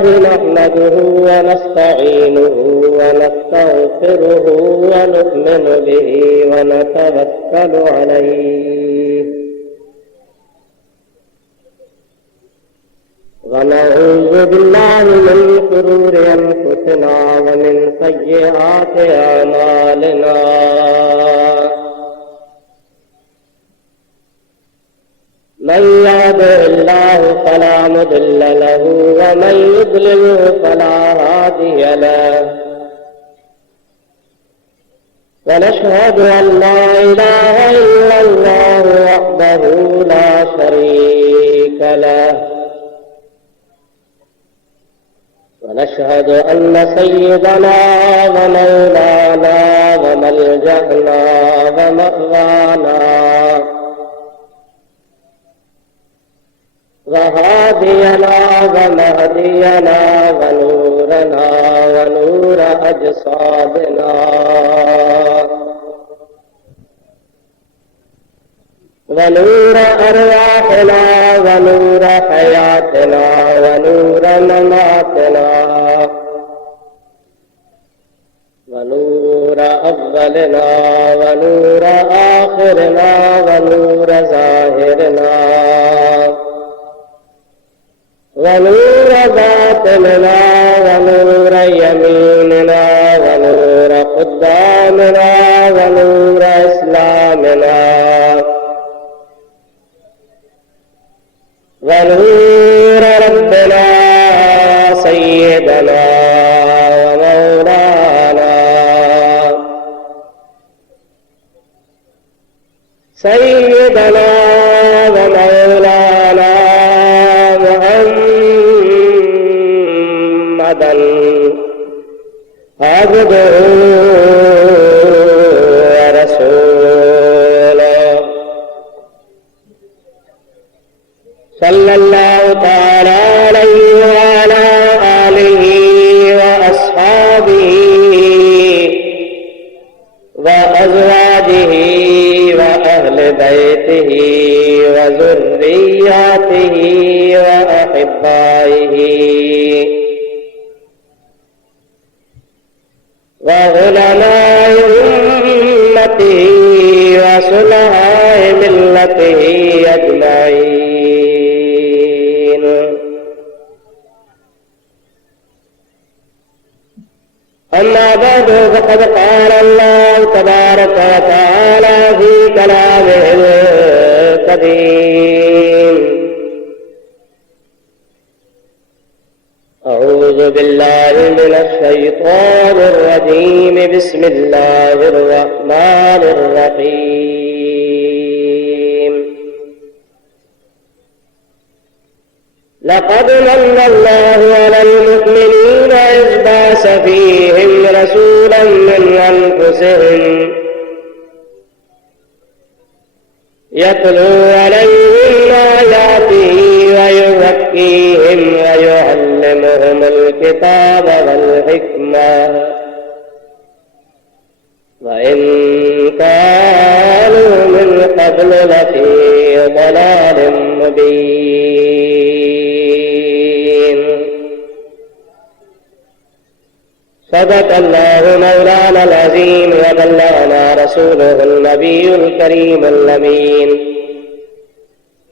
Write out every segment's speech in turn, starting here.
لله نحمده ونستعينه ونستغفره ونؤمن به ونتوكل عليه ونعوذ بالله من شرور أنفسنا ومن سيئات أعمالنا من يهده الله فلا مضل له ومن يضلله فلا هادي له ونشهد أن لا إله إلا الله وحده لا شريك له ونشهد أن سيدنا ومولانا وملجأنا ومأوانا وهادينا ومهدينا ونورنا ونور أجسادنا ونور أرواحنا ونور حياتنا ونور مماتنا ونور أولنا ونور آخرنا ونور ظاهرنا ونور باطننا ونور يميننا ونور قدامنا ونور إسلامنا ونور ربنا سيدنا ومولانا سيدنا ومولانا محمدا عبده ورسوله صلى الله تعالى عليه وعلى آله وأصحابه وأزواجه وأهل بيته وذرياته وأحبائه وعلماء أمته وصلحاء ملته أجمعين. أما بعد فقد قال الله تبارك وتعالى في كلامه القديم: أعوذ بالله من الشيطان الرجيم. بسم الله الرحمن الرحيم. لقد من الله على المؤمنين إذ بعث فيهم رسولا من أنفسهم يتلو عليهم آياته ويزكيهم ويعلمهم الكتاب والحكمة وإن كانوا من قبل لفي ضلال مبين. صدق الله مولانا العظيم وبلغنا رسوله النبي الكريم الأمين،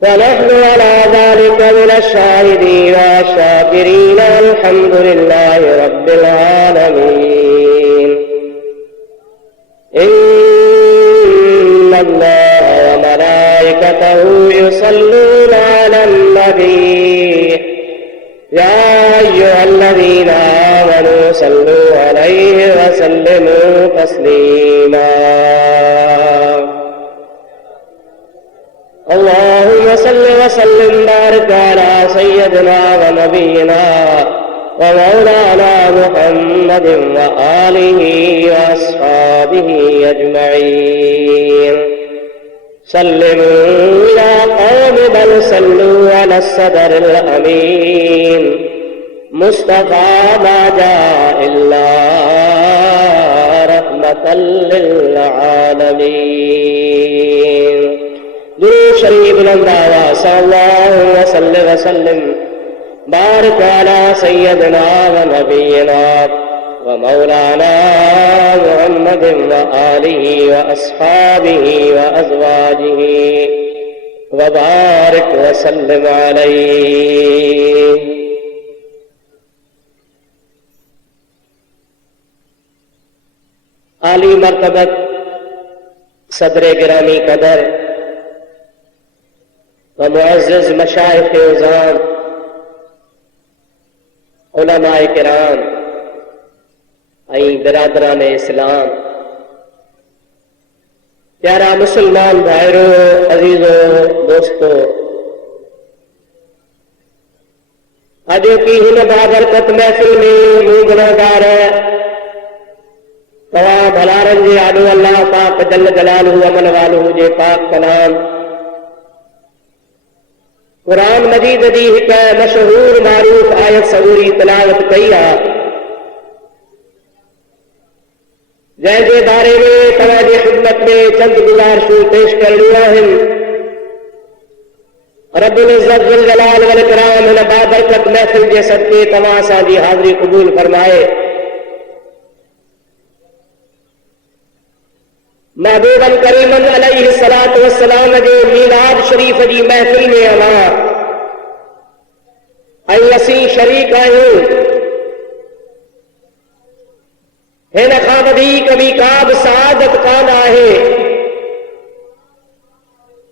ونحن على ذلك من الشاهدين والشاكرين والحمد لله رب العالمين. إن الله وملائكته يصلون على النبي يا أيها الذين آمنوا صلوا عليه وسلموا تسليما. اللهم صل وسلم وبارك على سيدنا ونبينا ومولانا محمد وآله وأصحابه أجمعين. سلموا يا قوم بل صلوا على الصدر الأمين مصطفى ما جاء إلا رحمة للعالمين. درود شریف بلند آواز صلی اللہ وسلم बारिक अला सय्यदना व नबीना व मौलाना मुहम्मद व आलिहि व अस्हाबिहि व अज़वाजिहि व बारिक व सल्लिम अलैहि। आली मर्तबत सदर गिरामी कदर व मुअज़्ज़ज़ मशाइख़ उज़ाम उलमाए किराम बिरादरान इस्लाम, प्यारा मुसलमान भाइरों, अजीजों, दोस्तों, अजो की हिन बाबरकत महफिल में मूं गुनाहगार है तवा भलारन जे आॾो अल्लाह पाक जल जलालहू अमन वालहू जे पाक कलाम कुरान मजीद जी हिक मशहूर मारूफ आयत सबूरी तिलावत कई आहे, जंहिंजे बारे में तव्हांजे ख़िदमत में चंद गुज़ारिशूं पेश करणियूं आहिनि। रब्बुल इज़्ज़त वल जलाल वल इकराम हिन बाबरकत महफ़िल जे सदके तव्हां असांजी हाज़िरी क़बूल फरमाए। महबूबन करीमन अलैहि सलातु वस्सलाम जे मीलाद शरीफ जी महफ़िल में अवां ऐं असीं शरीक आहियूं। हिन खां वधीक ॿी का बि सआदत कान आहे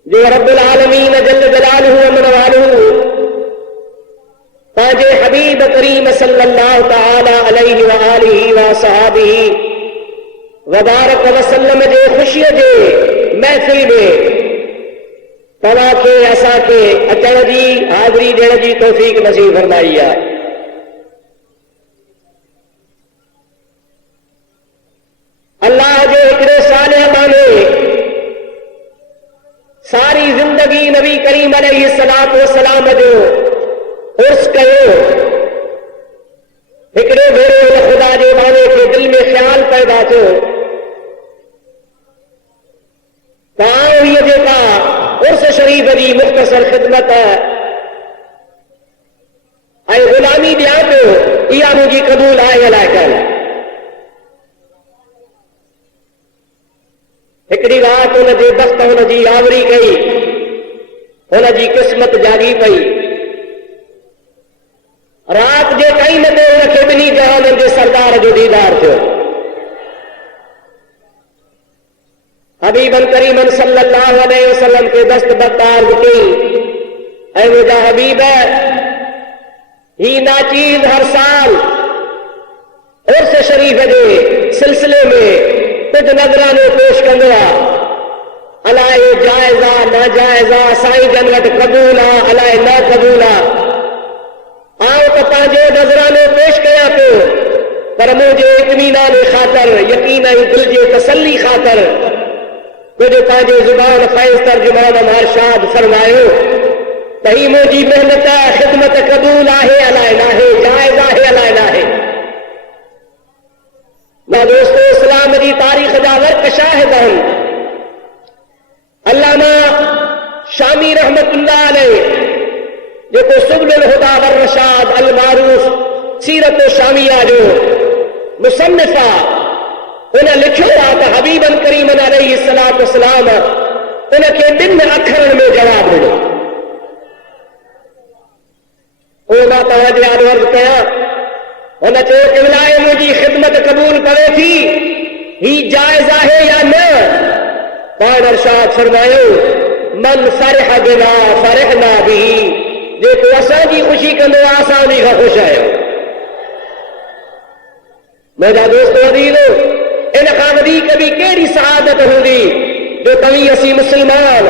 जो रब्बुल आलमीन जल जलालहू अमन वालहू पंहिंजे हबीब करीम सल्लल्लाहु तआला अलैहि व आलिहि व सहाबिही वबारक वसल्लम जे ख़ुशीअ जे महफ़िल में तव्हांखे असांखे अचण जी हाज़िरी ॾियण जी तौफ़ीक़ नसीब फरमाई आहे। अल्लाह जे हिकिड़े सालिह बाने सारी ज़िंदगी नबी करीम अलैहि सलातो वसलाम जो उर्स कयो। हिकिड़े भेरे ख़ुदा जे बाने खे दिल में ख़्याल पैदा थियो त हीअ जेका उर्स शरीफ जी मुख़्तसर ख़िदमत ऐं ग़ुलामी ॾियां पियो, इहा मुंहिंजी क़बूल आहे अलाए कान। हिकिड़ी राति हुनजे बख़्त हुनजी आवरी कई, हुनजी क़िस्मत जागी पई। रात जे टाइम ते हुनखे ॿिन्ही जहाननि जे सरदार जो दीदार थियो। हबीबन करीमन सल्लल्लाहु अलैहि वसल्लम के दस्तबरदार कई ऐं मुंहिंजा हबीब ही नाचीज़ हर साल उर्स शरीफ जे सिलसिले में कुछ नज़रानो पेश कंदो आहे। अलाए जाइज़ आहे नाजाइज़ आहे, साईं जन वटि क़बूल आहे अलाए न क़बूल आहे। आउं त पंहिंजो नज़रानो पेश कयां पियो, पर मुंहिंजे इत्मीनान ख़ातिर, यकीन ऐं दिल जे तसल्ली ख़ातिर कुझु पंहिंजे ज़ुबान फैज़ तर्जुमान अरशाद फरमायो त ही मुंहिंजी महिनत ख़िदमत क़बूल आहे अलाए नाहे, जाइज़ आहे अलाए नाहे। मां दोस्तो इस्लाम जी तारीख़ जा वर्क शाहिद आहिनि। अल्लामा शामी रहमतुल्लाह अलैहि जेको सुबुल हुदा वर रशाद अल मारूफ सीरत शामिया जो मुसन्निफ़ आहे, उन लिखियो आहे त हबीबन करीमन अलैहि सलातु वस्सलाम उनखे 2 अखरनि में जवाब ॾिनो। उहो मां तव्हांजे आॾो अर्ज़ु कयां। हुन चयो कि विलाए मुंहिंजी ख़िदमत क़बूल करे थी, ही जाइज़ आहे या न? पाण इरशाद फरमायो मन फरह बिना फरहना बिही, जेको असांजी ख़ुशी कंदो आहे असां उन्ही खां ख़ुशि आहियूं। मुंहिंजा दोस्त अज़ीज़, इन खां वधीक बि कहिड़ी सआदत हूंदी जो तव्हीं असीं मुस्लमान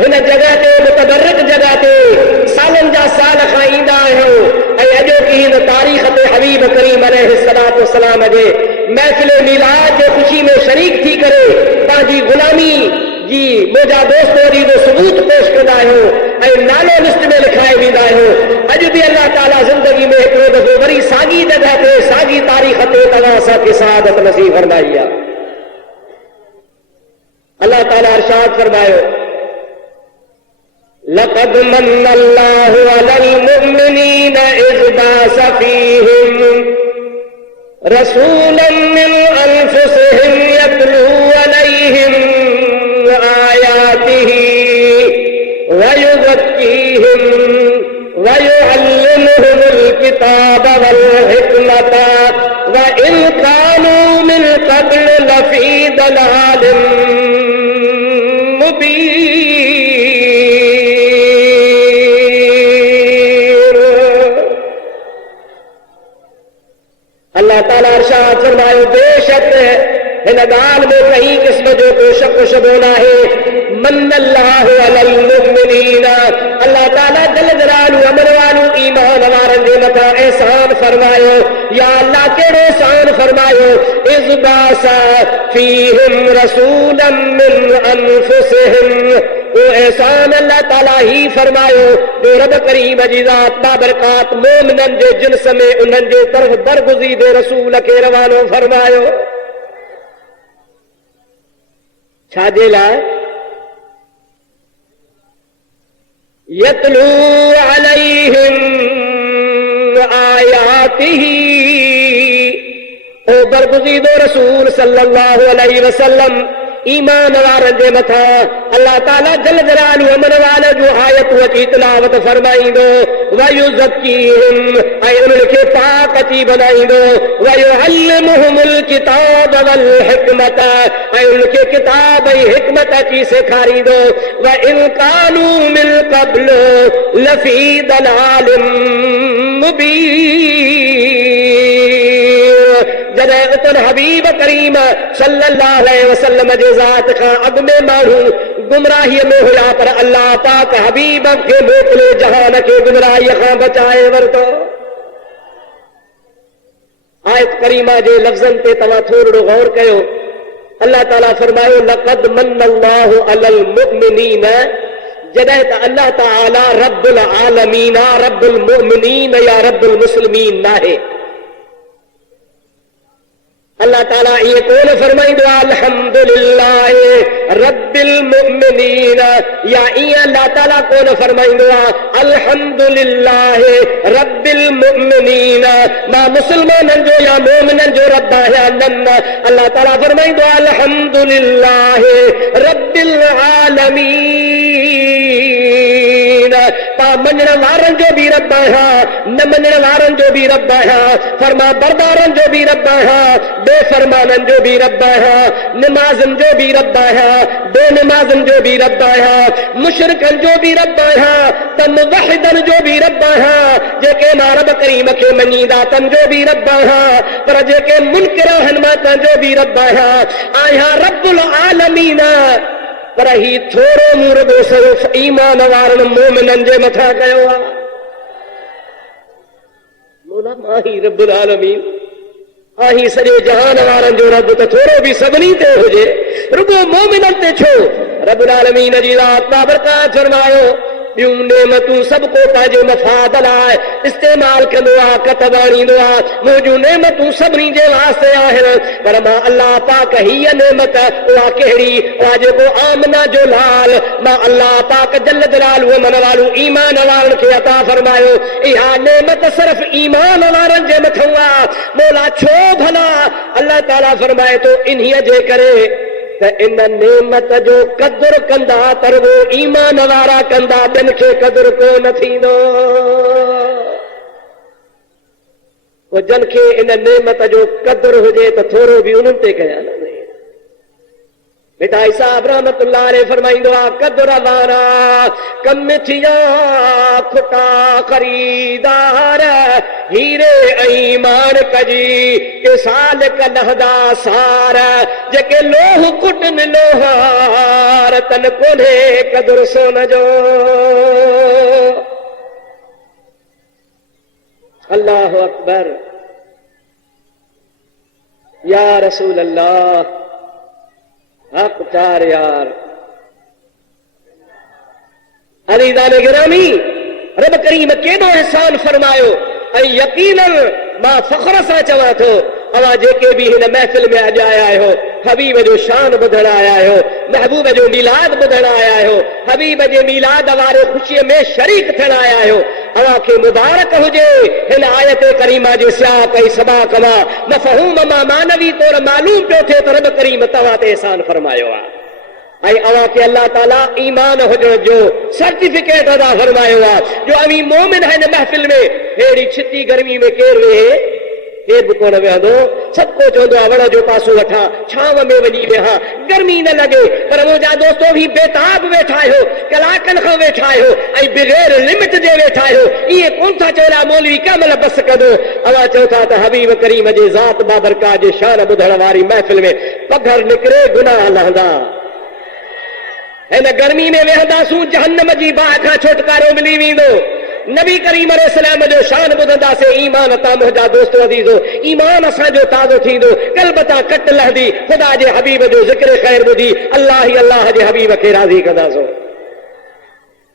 हिन जगह ते मुतबरक जगह ते सालनि जा साल खां ईंदा आहियूं ऐं अॼोकी हिन तारीख़ ते हबीब करीम अलैहिस्सलातु वस्सलाम जे महफ़िल मीलाद जे ख़ुशी में शरीक थी करे पंहिंजी ग़ुलामी जी मुंहिंजा दोस्त वरी जो सबूत पेश कंदा आहियूं ऐं नालो लिस्ट में लिखाए वेंदा आहियूं। अॼु बि अल्लाह ताला ज़िंदगी में हिकिड़ो दफ़ो वरी साॻी जगह ते साॻी तारीख़ ते तव्हां असांखे सआदत नसीब फरमाई आहे। अल्लाह ताला इरशाद फरमायो लक़द मन्नल्लाहु अलल मुमिनीना इज़ बाअस फ़ीहिम रसूलन मिन अनफुसिहिम यतलू अलैहिम आयातिही व युज़क्कीहिम व युअल्लिमुहुमुल किताब वल हिकमता व इन कानू मिन क़ब्ल लफ़ी दलालिम मुबीन। अल्लाह ताला इरशाद फरमायो, बेशक इन गाल में कहीं किस्म जो को शक शबोना है। मन्नल्लाहु अलल मुमिनीना, अल्लाह ताला जल जलालू अमर वालू ईमान वारन जे मथा एहसान फरमायो। या अल्लाह केड़ो एहसान फरमायो, इज़ बाअस फ़ीहिम रसूलन मिन अनफुसिहिम, वो एहसान अल्लाह ताला ही फरमायो जो रब करीम जी ज़ात बाबरकात मोमिनन जे जिन्स में उन्हनि जे तरफ़ बरगुज़ीदे रसूल खे रवानो फरमायो। छाजे लाइ? यतलू अलैहिम आयातिही, ओ बरगुज़ीदो रसूल सल्लल्लाहु अलैहि वसल्लम ईमान वारन जे मथा अल्लाह ताला जल जलालू अमन वाला जो आयत अची तिलावत फरमाईंदो, व युज़क्कीहिम, ऐं उन्हनि खे पाक अची बनाईंदो, व युअल्लिमुहुमुल किताब वल हिकमत, ऐं उन्हनि खे किताब ऐं हिकमत अची सेखारींदो, व इन कानू मिन क़ब्ल लफ़ी दलालिम मुबीन। जॾहिं उतन हबीब करीम सल्लल्लाहु अलैहि वसल्लम जे ज़ात खां अॻु में माण्हू गुमराहीअ में हुया, पर अल्लाह पाक हबीब खे मोकिले जहान खे गुमराहीअ खां बचाए वरितो। आयत करीमा जे लफ़्ज़नि ते तव्हां थोरो गौर कयो। अल्लाह ताला फरमायो, लक़द मन्नल्लाहु अलल मुमिनीना, जॾहिं त अल्लाह ताला रब्बुल आलमीन, रब्बुल मुमिनीन या रब्बुल मुस्लिमीन नाहे। अल्लाह ताला ये कोन फरमाईंदो अल्हम्दुलिल्लाह रब्बिल मुमिनीन, या ये अल्लाह ताला कोन फरमाईंदो अल्हम्दुलिल्लाह रब्बिल मुमिनीन, मां मुसलमानन जो या मोमिनन जो रब है न। अल्लाह ताला फरमाईंदो अल्हम्दुलिल्लाह रब्बिल आलमीन, ता मञण वारन जो भी रब है, न मञण वारन जो भी रब है, फरमा बरदारन जो भी रब है, बेफरमानन जो भी रब है, नमाजन जो भी रब है, बेनमाजन जो भी रब है, मुशरिकन जो भी रब है, त मुवहिदन जो भी रब है, जेके मां रब करीम खे मञींदा तन जो भी रब है, पर जेके मुनकिर आहिनि मां तन जो भी रब है। आहियां रब्बुल आलमीन, पर ही थोरो मूं रुगो सिर्फ़ ईमान वारनि मोमिनन जे मथां कयो आहे। मोला मां ही रब्बुल आलमीन आही सॼे जहान वारनि जो रब, त थोरो बि सभिनी ते हुजे, रुगो मोमिनन ते छो? रब्बुल आलमीन जी ज़ात बाबरकात फरमायो, ॿियूं नेमतूं सभु को पंहिंजे मफ़ाद लाइ इस्तेमाल कंदो आहे, कत आणींदो आहे। मुंहिंजूं नेमतूं सभिनी जे वास्ते आहिनि, पर मां अल्लाह पाक हीअ नेमत उहा कहिड़ी, उहा जेको आमना जो लाल मां अल्लाह पाक जल जलालू मन वालू ईमान वारनि खे अता फरमायो। इहा नेमत सिर्फ़ ईमान वारनि जे मथां आहे। मोला छो भला? अल्लाह ताला फरमाए थो, इन्हीअ जे करे त इन नेमत जो कदुर कंदा त रुगो ईमान वारा कंदा, ॿियनि खे कदुर कोन थींदो। जन खे इन नेमत जो कदुर हुजे त थोरो बि उन्हनि ते कया न। बेटा साहब रहमतुल्लाह अलैह फरमाईंदो आहे, कदुर वारा कम थिया खुटा खरीदार, हीरे ऐं माणक जी के साल कलहदा सार, जेके लोह कुटन लोहार तन कोन्हे कदुर सोन जो। अल्लाहु अकबर, या रसूल अल्लाह, हक चार यार। अज़ीज़ान गिरामी, रब करीम केॾो एहसान फरमायो। ऐं यकीनन मां फ़ख्र सां चवां थो, अवां जेके बि हिन महफ़िल में अॼु आया आहियो, हबीब जो शान ॿुधण आया आहियो, महबूब जो मीलाद ॿुधण आया आहियो, हबीब जे मीलाद वारे ख़ुशीअ में शरीक थियण आया आहियो। अव्हांखे मुबारक हुजे हिन आयत करीमा जे सियाक़ ऐं सबाक़ मां मफ़हूम मां मानवी तौर मालूम पियो थिए त रब करीम तव्हां ते एहसान फरमायो आहे ऐं अव्हांखे अल्लाह ताला ईमान हुजण जो सर्टिफिकेट अदा फरमायो आहे जो अवी मोमिन हिन महफ़िल में अहिड़ी छिती गर्मी में केरु वेहे, केर बि कोन वेहंदो। सभु को चवंदो आहे वण जो पासो वठां, छांव में वञी वेहां, गर्मी न लॻे। पर मुंहिंजा दोस्तो बि बेताब वेठा आहियो, कलाकनि खां वेठा आहियो ऐं बग़ैर लिमिट जे वेठा आहियो। इहे कोन था चवंदा मौलवी कंहिं महिल बस कंदो। अव्हां चओ था त हबीब करीम जे ज़ात बाबरका जे शान ॿुधण वारी महफ़िल में पघर निकिरे, गुनाह लहंदा। हिन गर्मी में वेहंदासूं, जहन्नम जी बाहि खां छुटकारो मिली वेंदो। नबी करीम अलैहिस्सलाम जो शान ॿुधंदासीं, ईमान तां मुंहिंजा दोस्त अज़ीज़ो, ईमान असांजो ताज़ो थींदो, क़ल्ब तां कट लहंदी। ख़ुदा जे हबीब जो ज़िक्र ख़ैर ॿुधी अल्लाह ई अल्लाह जे हबीब खे राज़ी कंदासीं।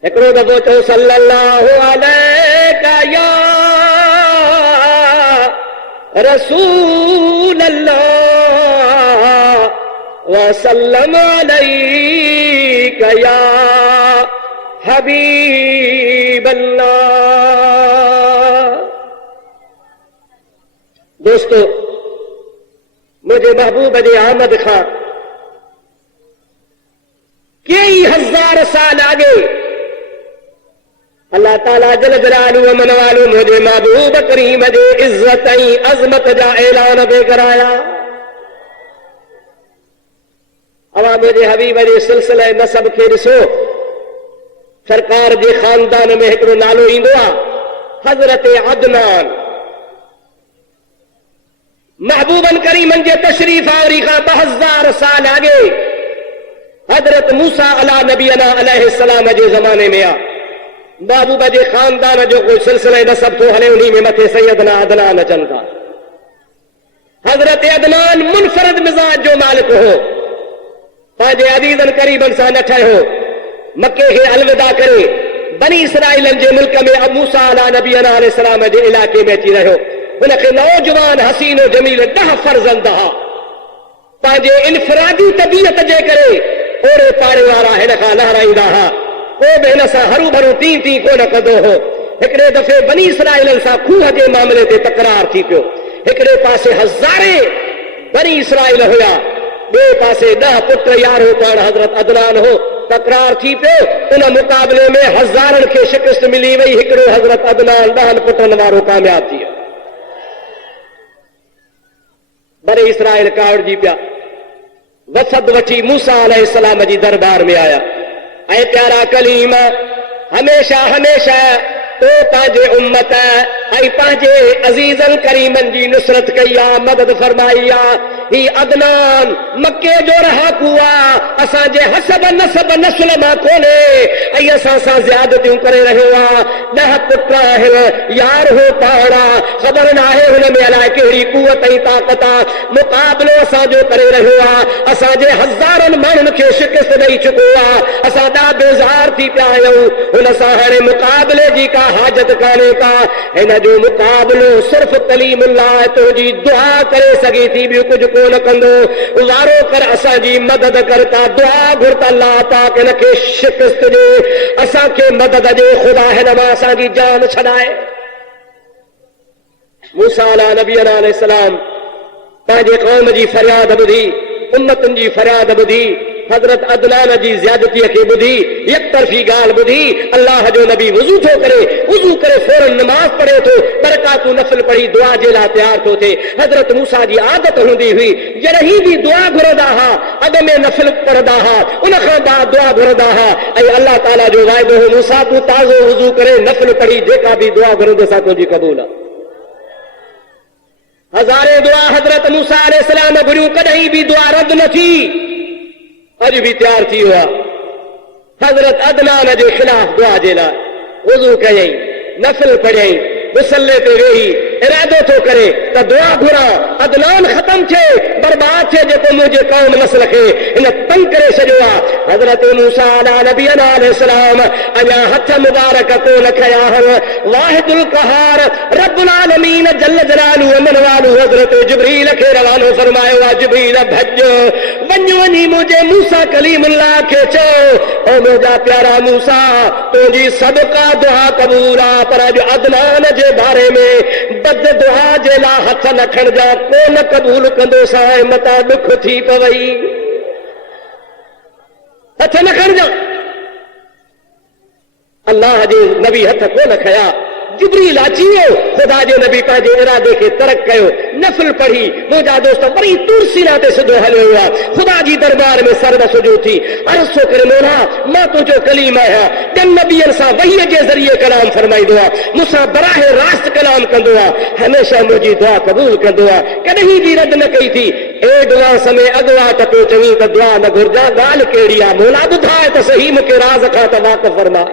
हिकिड़ो दफ़ो चओ सल्लल्लाहु अलैका या रसूल अल्लाह वसल्लम अलैका या हबीब अल्लाह। दोस्तों, मुझे महबूब जे आमद खां कई हजार साल आगे अल्लाह ताला जल जलालुहु व मनवालुहु मुझे महबूब करीम जे इज्जत ऐं अज़मत जा ऐलान पे कराया। अवां मुझे हबीब जे सिलसिले नसब खे ॾिसो। सरकार जे खानदान में हिकिड़ो नालो ईंदो आहे हज़रत अदनान। महबूबन करीमन जे तशरीफ आवरी खां 2000 साल आगे हज़रत मूसा अला नबीना अलैहिस्सलाम जे ज़माने में आहे। महबूब जे खानदान जो कोई सिलसिले नसब थो हले, उन्ही में मथे सैयदना अदनान अचनि था। हज़रत अदनान मुनफरद मिजाज जो मालिक हो, पंहिंजे अज़ीज़न करीबन सां न ठहियो, मके खे अलविदा करे बनी इसराइलन जे मुल्क में मूसा अला नबीना अलैहिस्सलाम जे इलाके में अची रहियो। हुनखे नौजवान हसीनो जमील 10 फर्ज़ंद हा। पंहिंजे इनफरादी तबीयत जे करे ओड़े पाड़े वारा हिन खां लहराईंदा हा। को बि हिन सां हरू भरू टी टी कोन कंदो हो। हिकिड़े दफ़े बनी इसराइलन सां खूह जे मामले ते तकरार थी पियो। हिकिड़े पासे हज़ारे बनी इसराइल हुया, ॿिए पासे 10 पुट यारो पाण हज़रत अदनान हो। तकरार थी पियो, उन मुक़ाबले में हज़ारनि खे शिकस्त मिली वई। हिकिड़ो हज़रत अदनान 10 पुटनि वारो कामयाब थी वियो। बनी इसराइल कावड़जी पिया, वफ़द वठी मूसा अलैहिस्सलाम जी दरबार में आया। ऐं प्यारा कलीम, हमेशा हमेशा तो पंहिंजे उम्मत ऐं पंहिंजे अज़ीज़न करीमन जी नुसरत कई आहे, मदद फरमाई आहे। ही अदनान मके जो रहाकू आहे, असांजे हसब नसब नस्ल मां कोन्हे ऐं असां सां ज़्यादतियूं करे रहियो आहे। 10 पुट आहिनि, यार हो पाड़ा, ख़बर न आहे हुन में अलाए कहिड़ी कुवत ऐं ताक़त आहे। मुक़ाबिलो असांजो करे रहियो आहे, असांजे हज़ारनि माण्हुनि खे शिकस्त ॾेई चुको आहे। असां ॾाढा बेज़ार थी पिया आहियूं। हुन सां हाणे मुक़ाबले जी का हाजत कान्हे का। हिन जो मुक़ाबिलो सिर्फ़ कलीमुल्लाह तुंहिंजी दुआ करे सघे थी, ॿियो कुझु कोन कंदो। वारो कर, असांजी मदद कर, का दुआ घुर त अल्लाह पाक हिन खे शिकस्त ॾे, असांखे मदद ॾे। ख़ुदा हिन मां असांजी जान छॾाए। मूसा अला नबीना अलैहिस्सलाम पंहिंजे क़ौम जी फरियाद ॿुधी, उम्मतुनि जी फरियाद ॿुधी, हज़रत अदनान जी ज़्यादतीअ खे ॿुधी, यकतरफ़ी ॻाल्हि ॿुधी, अल्लाह जो नबी वुज़ू थो करे, वुज़ू करे फौरन नमाज़ पढ़े थो, बरकातू नफ़िल पढ़ी दुआ जे लाइ तयार थो थिए। हज़रत मूसा जी आदत हूंदी हुई, जॾहिं बि दुआ घुरंदा हुआ अॻ में नफ़िल पढ़ंदा हुआ, उन खां बाद दुआ घुरंदा हुआ। ऐं अल्लाह ताला जो वाइदो हो, मूसा तूं ताज़ो वुज़ू करे नफ़िल पढ़ी, जेका बि दुआ घुरंदे सां तुंहिंजी क़बूल आहे। हज़ारे दुआ हज़रत मूसा अलैहिस्सलाम घुरियूं, कॾहिं बि दुआ रद न थी। अज भी तैयार थी हुआ। हज़रत अदनान जे ख़िलाफ़ दुआ जे लाइ वुज़ू कयई, नफ़िल पढ़ियई, मुसल्ले ते वेही इरादो थो करे त दुआ घुरा अदनान ख़त्म थे बर्बाद थे जेको मुंहिंजे क़ौम नस्ल खे इन तंग करे छॾियो आहे। हज़रत मूसा नबी अलैहिस्सलाम अञा हथ मुबारक कोन खया आहिनि। वाहिदुल क़हार रब्बुल आलमीन जल जलालु अमन वालु हज़रत जिब्रील खे रवानो फरमायो आहे, जिब्रील भॼ वञी मुंहिंजे मूसा कलीमुल्लाह खे चओ, ओ मुंहिंजा प्यारा मूसा तुंहिंजी सदका दुआ क़बूल आहे, पर अॼु अदनान जे बारे में बद दुआ जे लाइ हथ न खणजा कोन क़बूल कंदो साईं, मता दुख थी पवई, हथ न खणजा। अल्लाह जे नबी हथ कोन खया। जिब्रील अची वियो, ख़ुदा जो नबी पंहिंजे इरादे खे तर्क कयो, नफ़िल पढ़ी, मुंहिंजा दोस्त वरी तुरसीना ते सिधो हलियो आहे, ख़ुदा जी दरबार में सरद सुजो थी अर्ज़ थो करे, मौला मां तुंहिंजो कलीम आहियां, ॿियनि नबियनि सां वहीअ जे ज़रिए कलाम फरमाईंदो आहे, मूंसां बराहे रास्त कलाम कंदो आहे, हमेशह मुंहिंजी दुआ क़बूल कंदो आहे, कॾहिं बि रद न कई थी। ए दुआ समय अॻुवाट पियो चवीं त दुआ न घुरिजा, ॻाल्हि कहिड़ी आहे, मौला ॿुधाए त सही, मूंखे राज़ खां त वाक़िफ़ फरमा।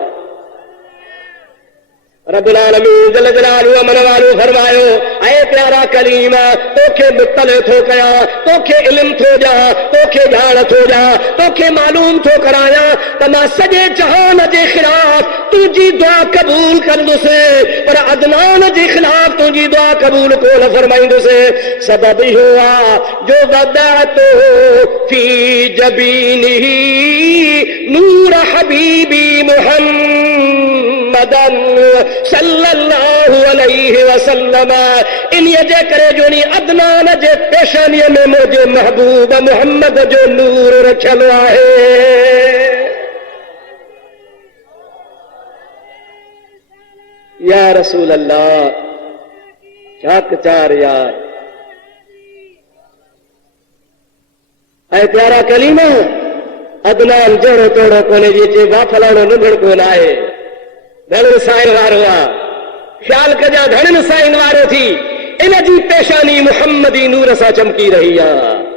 रब्बुल आलमीन जल जलालु अमन वालु फरमायो, ऐ प्यारा कलीम तोखे मुतले थो कया, तोखे इल्म थो ॾिया, तोखे ॼाण थो ॾिया, तोखे मालूम थो कराया त मां सॼे जहान जे ख़िलाफ़ तुंहिंजी दुआ क़बूल कंदुसि, पर अदनान जे ख़िलाफ़ तुंहिंजी दुआ क़बूल कोन फरमाईंदुसि। सबब इहो आहे जो वदअतो फी जबीनिही नूर हबीबी मुहम्मदन सल्लल्लाहु अलैहि वसल्लम, इन्हीअ जे करे जो नी अदनान जे पेशानीअ में मुंहिंजे महबूब मुहम्मद जो नूर रखियल आहे। या रसूल अल्लाह चाक चार यार, ऐं प्यारा कलीमा अदनान जहिड़ो तोड़ो कोन्हे जी चइबो फलाणो निबड़ कोन आहे, धन साइन वारो आहे, ख्याल कजा धन साइन वारो थी, इन जी पेशानी मुहम्मदी नूर सां चमकी रही आहे।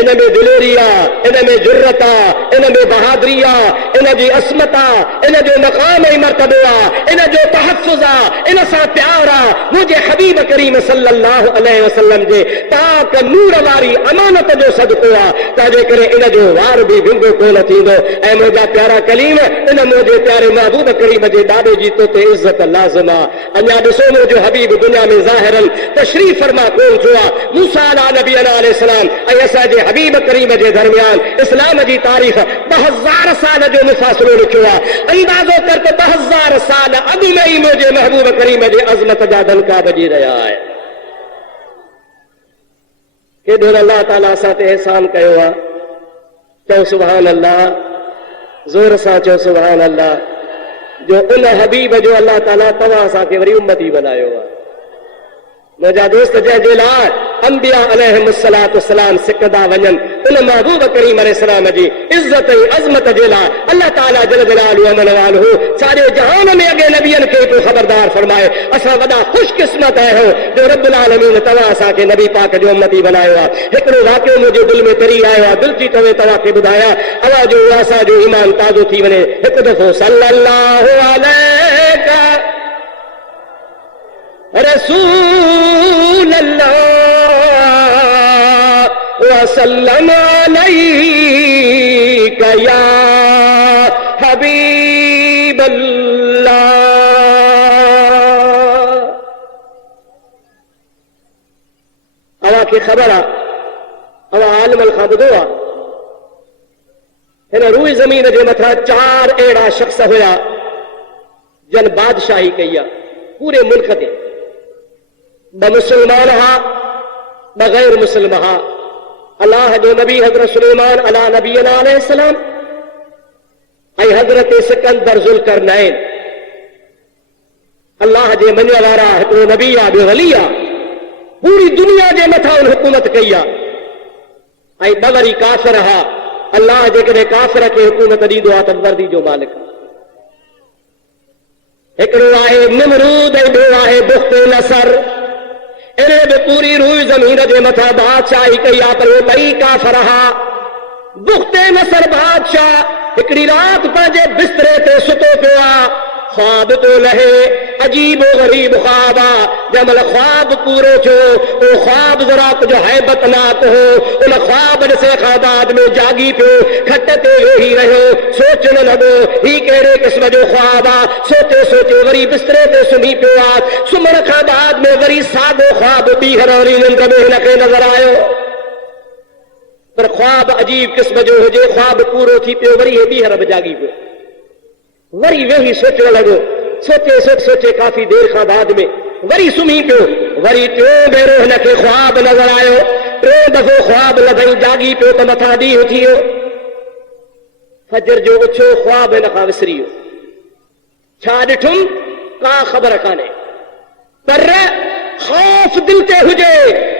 इन में दिलेरी आहे, इन में जुर्रत आहे, इन में बहादुरी आहे, इन जी असमत आहे, इन जो मक़ाम ऐं मर्तबो आहे, इन जो तहफ़्फ़ुज़ आहे, इन सां प्यार आहे मुंहिंजे हबीब करीम सल्लल्लाहु अलैहि वसल्लम जे पाक नूर वारी अमानत जो सदको आहे, तंहिंजे करे इन जो वार बि विंगो कोन थींदो। ऐं मुंहिंजा प्यारा कलीम इन मुंहिंजे प्यारे महबूब करीम जे ॾाॾे जी तो ते इज़त लाज़िम आहे। अञा ॾिसो मुंहिंजो हबीब दुनिया में ज़ाहिरन तशरीफ़ फरमा कोन थियो आहे, मूसा नबी अलैहिस्सलाम ऐं असांजे हबीब करीम जे दरमियान इस्लाम जी तारीख़ 2000 साल जो मुफ़ासिलो लिखियो आहे। अंदाज़ो कर त 2000 साल अॻु में ई मुंहिंजे महबूब करीम जे अज़मत जा दनका बजी रहिया आहे। केॾो अल्लाह ताला असां ते एहसान कयो आहे, चओ सुभान अल्लाह, ज़ोर सां चओ सुभान अल्लाह, जो उन हबीब जो अल्लाह ताला तव्हां असांखे वरी उम्मती बनायो आहे। मुंहिंजा दोस्त जंहिंजे लाइ अंबिया अलैहिमुस्सलातु वस्सलाम सिकंदा वञनि, उन महबूब करीम अलैहिस्सलाम जी इज़्ज़त ऐं अज़मत जे लाइ अल्लाह ताला जल जलालुहु अमन वालुहु सारे जहान में अॻे नबियनि खे को ख़बरदार फरमाए, असां वॾा ख़ुशकिस्मत आहियूं जो रब्बुल आलमीन तव्हां असांखे नबी पाक जो उम्मती बनायो आहे। हिकिड़ो वाक़ियो मुंहिंजे दिलि में तरी आयो आहे, दिलि थी तवे तव्हांखे ॿुधायां, आवाज़ जो असांजो ईमान ताज़ो थी वञे। हिकु दफ़ो सल्लल्लाहु अलैहि रसूल अल्लाह वसल्लम अलैका या हबीब अल्लाह। अवां खे ख़बर आहे, अवां आलिमल खां ॿुधो आहे, हिन रूई ज़मीन जे मथां 4 अहिड़ा शख़्स हुया जन बादशाही कई आहे पूरे मुल्क ते। 2 मुस्लमान हा, 2 गैर मुस्लिम हा। अल्लाह जो नबी हज़रत सुलेमान अला नबी अलैहिस्सलाम ऐं हज़रत सिकंदर ज़ुल्करनैन, अल्लाह जे मञण वारा हिकिड़ो नबी आहे, ॿियो वली आहे, पूरी दुनिया जे मथां हुकूमत कई आहे। ऐं 2 वरी काफ़िर हा। अल्लाह जेकॾहिं काफ़िर खे हुकूमत ॾींदो आहे त वर्दी जो मालिक। हिकिड़ो आहे निमरूद ऐं ॿियो आहे बुख़्त नसर। इन्हें भी पूरी रूई जमीन जे मथां बादशाही कई आहे, पर उहे 2 काफ़िर हा। बुख़्त नसर बादशाह हिकिड़ी रात पंहिंजे बिस्तरे ते सुतो पियो आहे, ख्वाब तो लहे अजीब गरीब ख्वाबा जमल ख्वाब पूरो छो वो ख्वाब जरा कुछ हैबतनाक हो उन ख्वाब से ख्वाबाद में जागी पियो खटते वेही रहो सोचने लगो ही कहिड़े क़िस्म जो ख्वाबा सोचे सोचे वरी बिस्तरे ते सुम्ही पियो आहे सुम्हण खां बाद में वरी साॻियो ख्वाब ॿीहर वरी निंड में हिनखे नज़र आयो पर ख्वाब अजीब क़िस्म जो हुजे ख्वाब पूरो थी पियो वरी हे ॿीहर बि जागी पियो वरी वेही सोचण लॻो सोचे सोचे काफ़ी देर खां बाद में वरी सुम्ही पियो वरी टियों भेरो हिनखे ख्वाब नज़र आयो टियों दफ़ो ख्वाब लथई जागी पियो त मथां ॾींहुं थी वियो फजर जो उछो ख्वाब हिन खां विसरी वियो छा ॾिठुमि का ख़बर कान्हे पर ख़ौफ़ दिल ते हुजे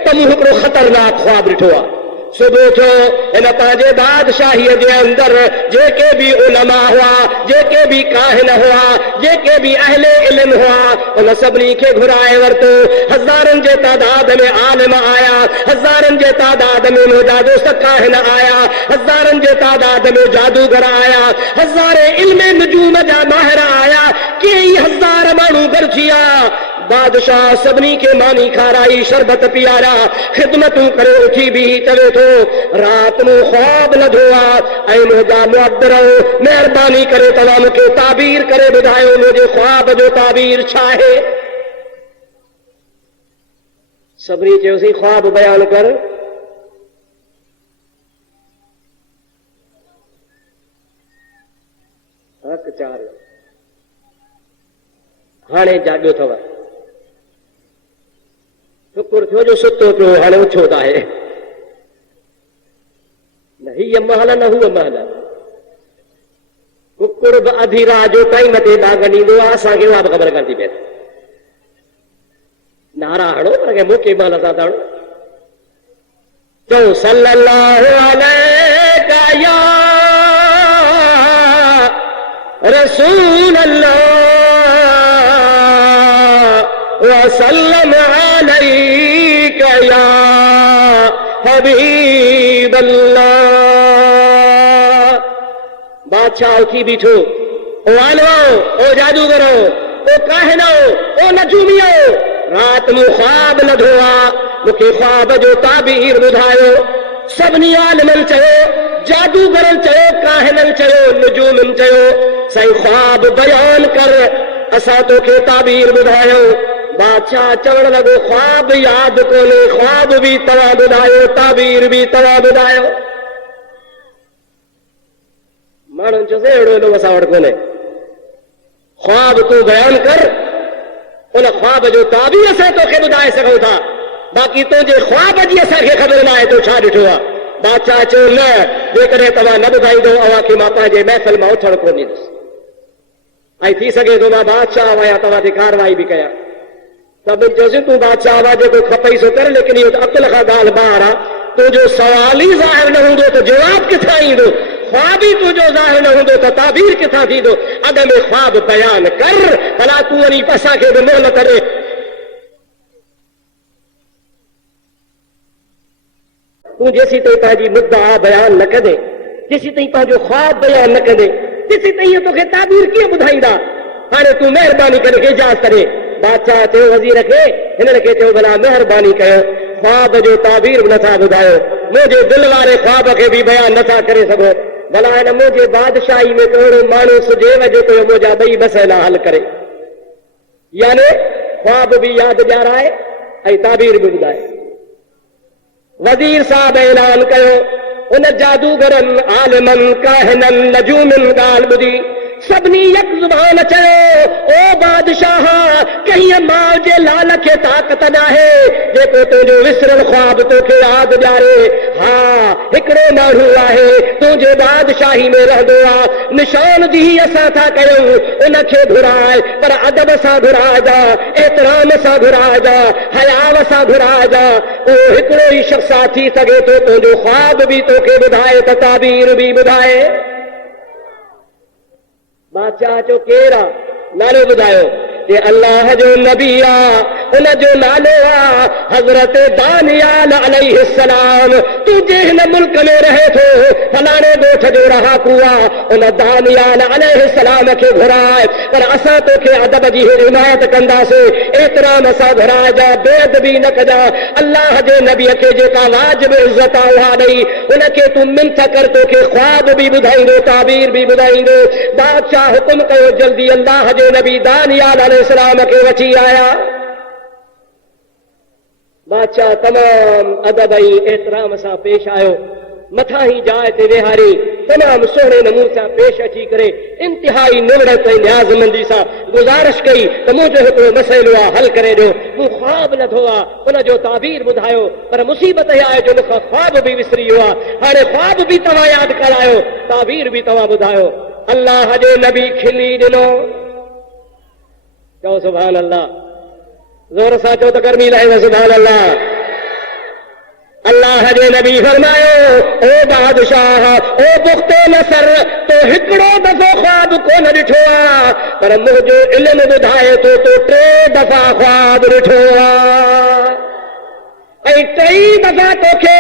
त मूं हिकिड़ो ख़तरनाक ख्वाब ॾिठो आहे सुबुह जो हिन पंहिंजे बादशाहीअ जे अंदरि जेके बि उलमा हुआ जेके बि काहिन हुआ जेके बि अहले इल्म हुआ उन सभिनी खे घुराए वरितो हज़ारनि जे तादाद में आलिम आया हज़ारनि जे तादाद में मुंहिंजा दोस्त काहिन आया हज़ारनि जे तादाद में जादूगर आया हज़ारे इल्म नुजूम जा माहिर आया कई हज़ार माण्हू गॾिजी विया बादशाह सभिनी खे मानी खाराई शरबत पियारा ख़िदमतूं करे उथी बि चवे थो रात में ख्वाब लधो आहे ऐं मुंहिंजा मुअद्दिर महिरबानी करे तव्हां मूंखे ताबीर करे ॿुधायो मुंहिंजे ख्वाब जो ताबीर छा आहे सभिनी चयोसीं ख्वाब बयान कर हक़ चार हाणे जाॻियो अथव शुक्र थियो जो सुतो पियो हाणे उछो त आहे न हीअ महल न हूअ महल कुकुर बि अधी रात जो टाइम ते ॾांग ॾींदो आहे असांखे उहा बि ख़बर कान थी पए नारा हणो पर मूंखे महल सां हणो चओ सल्लल्लाहु अलैका या रसूल अल्लाह वसल्लम अलैका या हबीब अल्लाह बादशाह उठी बीठो ओ आलवो ओ जादूगरो ओ काहिनो ओ नजूमियो रात में ख्वाब लधो आहे मूंखे ख्वाब जो ताबीर ॿुधायो सभिनी आलिमनि चयो जादूगरनि चयो काहिननि चयो नुजूमनि चयो साईं ख्वाब बयान कर असां तोखे ताबीर ॿुधायो बादशाह चवण लॻो ख्वाब यादि कोन्हे ख्वाब बि तव्हां ॿुधायो ताबीर बि तव्हां ॿुधायो माण्हुनि चयोसि अहिड़ो लोग असां वटि कोन्हे ख्वाब तूं बयान कर उन ख्वाब जो ताबीर असां तोखे ॿुधाए सघूं था बाक़ी तुंहिंजे ख्वाब जी असांखे ख़बर न आहे तो छा ॾिठो आहे बादशाह चयो न जेकॾहिं तव्हां न ॿुधाईंदो अव्हांखे मां पंहिंजे महफ़िल मां उथणु कोन ॾींदुसि ऐं थी सघे थो मां बादशाह आहियां तव्हां ते कार्रवाई बि कयां सभिनि चयोसि तूं बादशाह आवाज़ जेको खपई सो कर लेकिन इहो अक़ुल खां ॻाल्हि ॿाहिरि आहे तुंहिंजो सवाल ई ज़ाहिर न हूंदो त जवाब किथां ईंदो ख्वाब ई तुंहिंजो ज़ाहिर न हूंदो त ताबीर किथां थींदो अॻ में ख्वाब बयान कर भला तूं वरी असांखे बि मोहलत ॾे तूं जेसीं ताईं पंहिंजी मुद्दा बयान न कंदे जेसीं ताईं पंहिंजो ख्वाब बयान न कंदे तेसीं ताईं तोखे ताबीर कीअं ॿुधाईंदा हाणे तूं महिरबानी करे इजाज़त करे बादशाह चयो वज़ीर खे हिननि खे चयो भला महिरबानी कयो ख्वाब जो ताबीर बि नथा ॿुधायो मुंहिंजे दिलि वारे ख्वाब खे बि बयान नथा करे सघो भला हिन मुंहिंजे बादशाही में कहिड़ो माण्हू सुजेव जेको मुंहिंजा ॿई मसइला हल करे यानी ख्वाब बि यादि ॾियाराए ऐं ताबीर बि ॿुधाए वज़ीर साहब ऐलान कयो उन जादूगरनि आलिमनि काहिननि नजूमनि ॻाल्हि ॿुधी सभिनी यक ज़ुबान चयो ओ बादशाह कंहिं मां जे लाल खे ताक़त नाहे जेको तुंहिंजो विसरल ख्वाब तोखे यादि ॾियारे हा हिकिड़ो माण्हू आहे तुंहिंजे बादशाही में रहंदो आहे निशान जी असां था कयूं उनखे घुराए पर अदब सां घुराइजा एतिराम सां घुराइजा हयाव सां घुराइजा उहो हिकिड़ो ई शख़्स थी सघे थो तुंहिंजो ख्वाब बि तोखे ॿुधाए त ताबीर बि ॿुधाए बादशाह चयो केरु आहे नालो ॿुधायो जे अल्लाह जो नबी आहे उन जो नालो आहे हजरत दानियाल अलैहिस्सलाम तू जिन मुल्क में रहे थो फलाने गोठ जो रहा कुआ उन दानियाल अलैहिस्सलाम खे घुराए पर असां तोखे अदब जी हिमायत कंदासीं एतिराम सां घुराए जा बेअदबी न कजा अल्लाह जे नबीअ खे जेका वाजिब इज़त आहे उहा ॾेई उनखे तू मिंथ कर तोखे ख्वाब भी ॿुधाईंदो ताबीर भी ॿुधाईंदो बादशाह हुकुम कयो जल्दी अल्लाह जे नबी दानियाल अलैहिस्सलाम खे वठी आया बादशाह तमाम अदब ऐं एतिराम सां पेश आयो मथा ही जाइ ते वेहारी तमाम सोहणे नमूने सां पेश अची करे इंतिहाई निवड़त ऐं न्याज़मंदी सां गुज़ारिश कई त मुंहिंजो हिकिड़ो मसइलो आहे हल करे ॾियो मूं ख्वाब नथो आहे उनजो ताबीर ॿुधायो पर मुसीबत इहा आहे जो मूंखां ख्वाब बि विसरी वियो आहे हाणे ख्वाब बि तव्हां यादि करायो ताबीर बि तव्हां ॿुधायो अल्लाह जे नबी खिली ॾिनो चओ सुभान अल्लाह ज़ोर सां चओ त गर्मी लहे सुभान अल्लाह अल्लाह जे नबी फरमायो ओ बादशाह ओ पुख्ते नसर तो हिकिड़ो दफ़ो ख्वाब कोन ॾिठो आहे पर मुंहिंजो इल्मु ॿुधाए थो तो 3 दफ़ा ख्वाब ॾिठो आहे ऐं 3 दफ़ा तोखे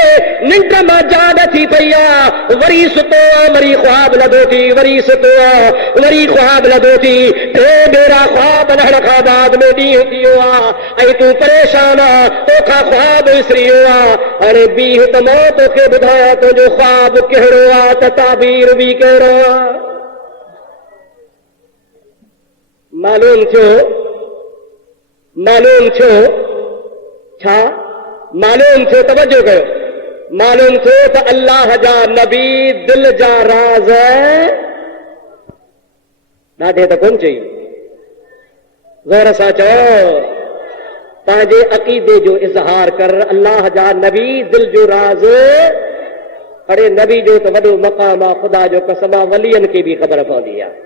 निंड मां जाग थी पई आहे वरी सुतो आहे वरी ख्वाब लधो थी वरी सुतो आहे वरी ख्वाब लधो थी 3 भेरा ख्वाब लहण खां बाद में ॾींहुं थी वियो आहे ऐं तूं परेशान आहे तोखां ख्वाब विसरी वियो आहे हाणे बीह त मां तोखे ॿुधायां तुंहिंजो ख्वाब कहिड़ो आहे त ताबीर बि कहिड़ो आहे मालूम थियो छा मालूम थियो तवज्जो कयो मालूम थियो त अल्लाह जा नबी दिल जा राज़ ॾाढे त कोन चई ज़ोर सां चओ पंहिंजे अक़ीदे जो इज़हार कर अल्लाह जा नबी दिल जो राज़ अड़े नबी जो त वॾो मक़ाम आहे ख़ुदा जो कसम आहे वलियनि खे बि ख़बर पवंदी आहे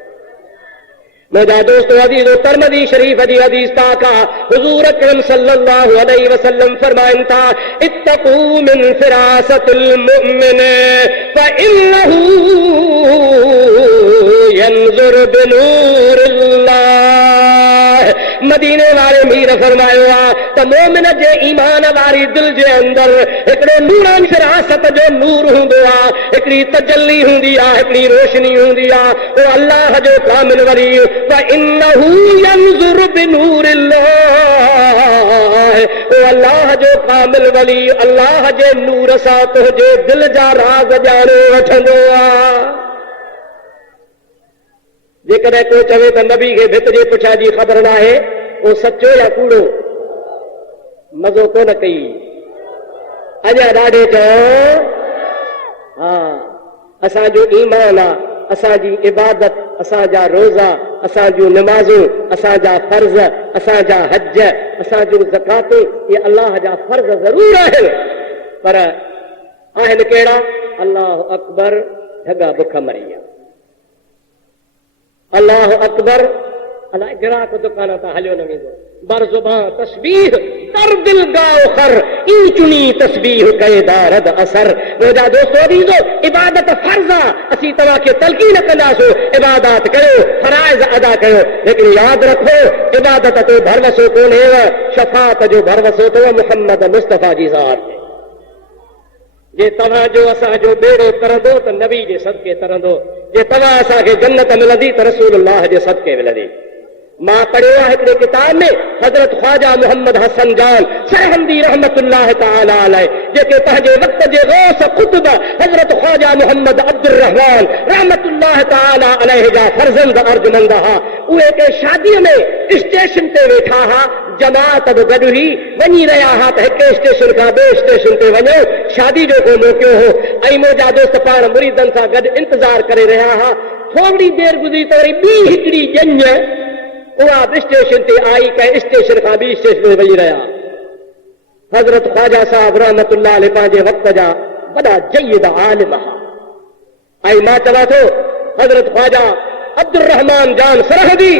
मेरा दोस्तों अजीज़ो तिरमिज़ी शरीफ जी हदीस ताका हुजूर अकरम सल्लल्लाहु अलैहि वसल्लम फरमाइन था इत्तकू मिन फिरासतिल मुमिन फइन्नहु यंजुर बिनूरिल्लाह मदीने वाले मीर फरमायो आहे त मोमिन जे ईमान वारी दिल जे अंदर हिकिड़ो नूरानी फिरासत जो नूर हूंदो आहे हिकिड़ी तजल्ली हूंदी आहे हिकिड़ी रोशनी हूंदी आहे उहो अल्लाह जो कामिल वली فإنه ينظر بنور الله अल्लाह जो कामिल वली अल्लाह जे नूर सां तुंहिंजे दिल जा राज़ ॼाणे वठंदो आहे जेकॾहिं को चवे त नबी खे भित जे पुठियां जी ख़बर न आहे उहो सचो या कूड़ो मज़ो कोन कई अञा ॾाढे चओ हा असांजो ईमान आहे असांजी इबादत असांजा रोज़ा असांजूं निमाज़ूं असांजा फर्ज़ असांजा हज असांजूं ज़कातूं इहे अल्लाह जा फर्ज़ ज़रूर आहिनि पर आहिनि कहिड़ा अल्लाह अकबर ढगा बुख मरी विया अल्लाह अकबर अलाए ग्राहक दुकान तां हलियो न वेंदो बरज़ुबां तस्बीह कर दिल गाओ खर ई चुनी तस्बीह कए दारद असर मुंहिंजा दोस्तो अजीज़ो इबादत फर्ज़ आहे असीं तव्हांखे तलक़ीन कंदासीं इबादत कयो फराइज़ अदा कयो लेकिन यादि रखो इबादत ते भरवसो कोन्हे शफ़ाअत जो भरवसो अथव मुहम्मद मुस्तफ़ा जी ज़ात ते जे तव्हांजो असांजो बेड़ो तरंदो त नबी जे सदके तरंदो जे तव्हां असांखे जन्नत मिलंदी त रसूलुल्लाह जे सदके मिलंदी मां पढ़ियो आहे हिकिड़े किताब में हज़रत ख्वाजा मोहम्मद हसन जान सरहंदी रहमतुल्लाह तआला अलैह जेके पंहिंजे वक़्त जे गौस क़ुतब हज़रत ख्वाजा मोहम्मद अब्दुर रहमान रहमतुल्लाह तआला अलैह जा फर्ज़ंद अर्जुमंद हा उहे के शादीअ में स्टेशन ते वेठा हा जमात बि गॾु ई वञी रहिया हा त हिकु स्टेशन खां ॿिए स्टेशन ते वञो शादी जो को मौक़ो हो ऐं मुंहिंजा दोस्त पाण मुरीदनि सां गॾु इंतज़ार करे रहिया हा थोरी देरि गुज़री त वरी ॿी हिकिड़ी ॼञ उहा बि स्टेशन ते आई कंहिं स्टेशन खां ॿी स्टेशन ते वञी रहिया हज़रत ख्वाजा साहब रहमतुल्लाह अलैह पंहिंजे वक़्त जा वॾा जय्यद आलिम हा ऐं मां चवां थो हज़रत ख्वाजा अब्दुर रहमान जान सरहदी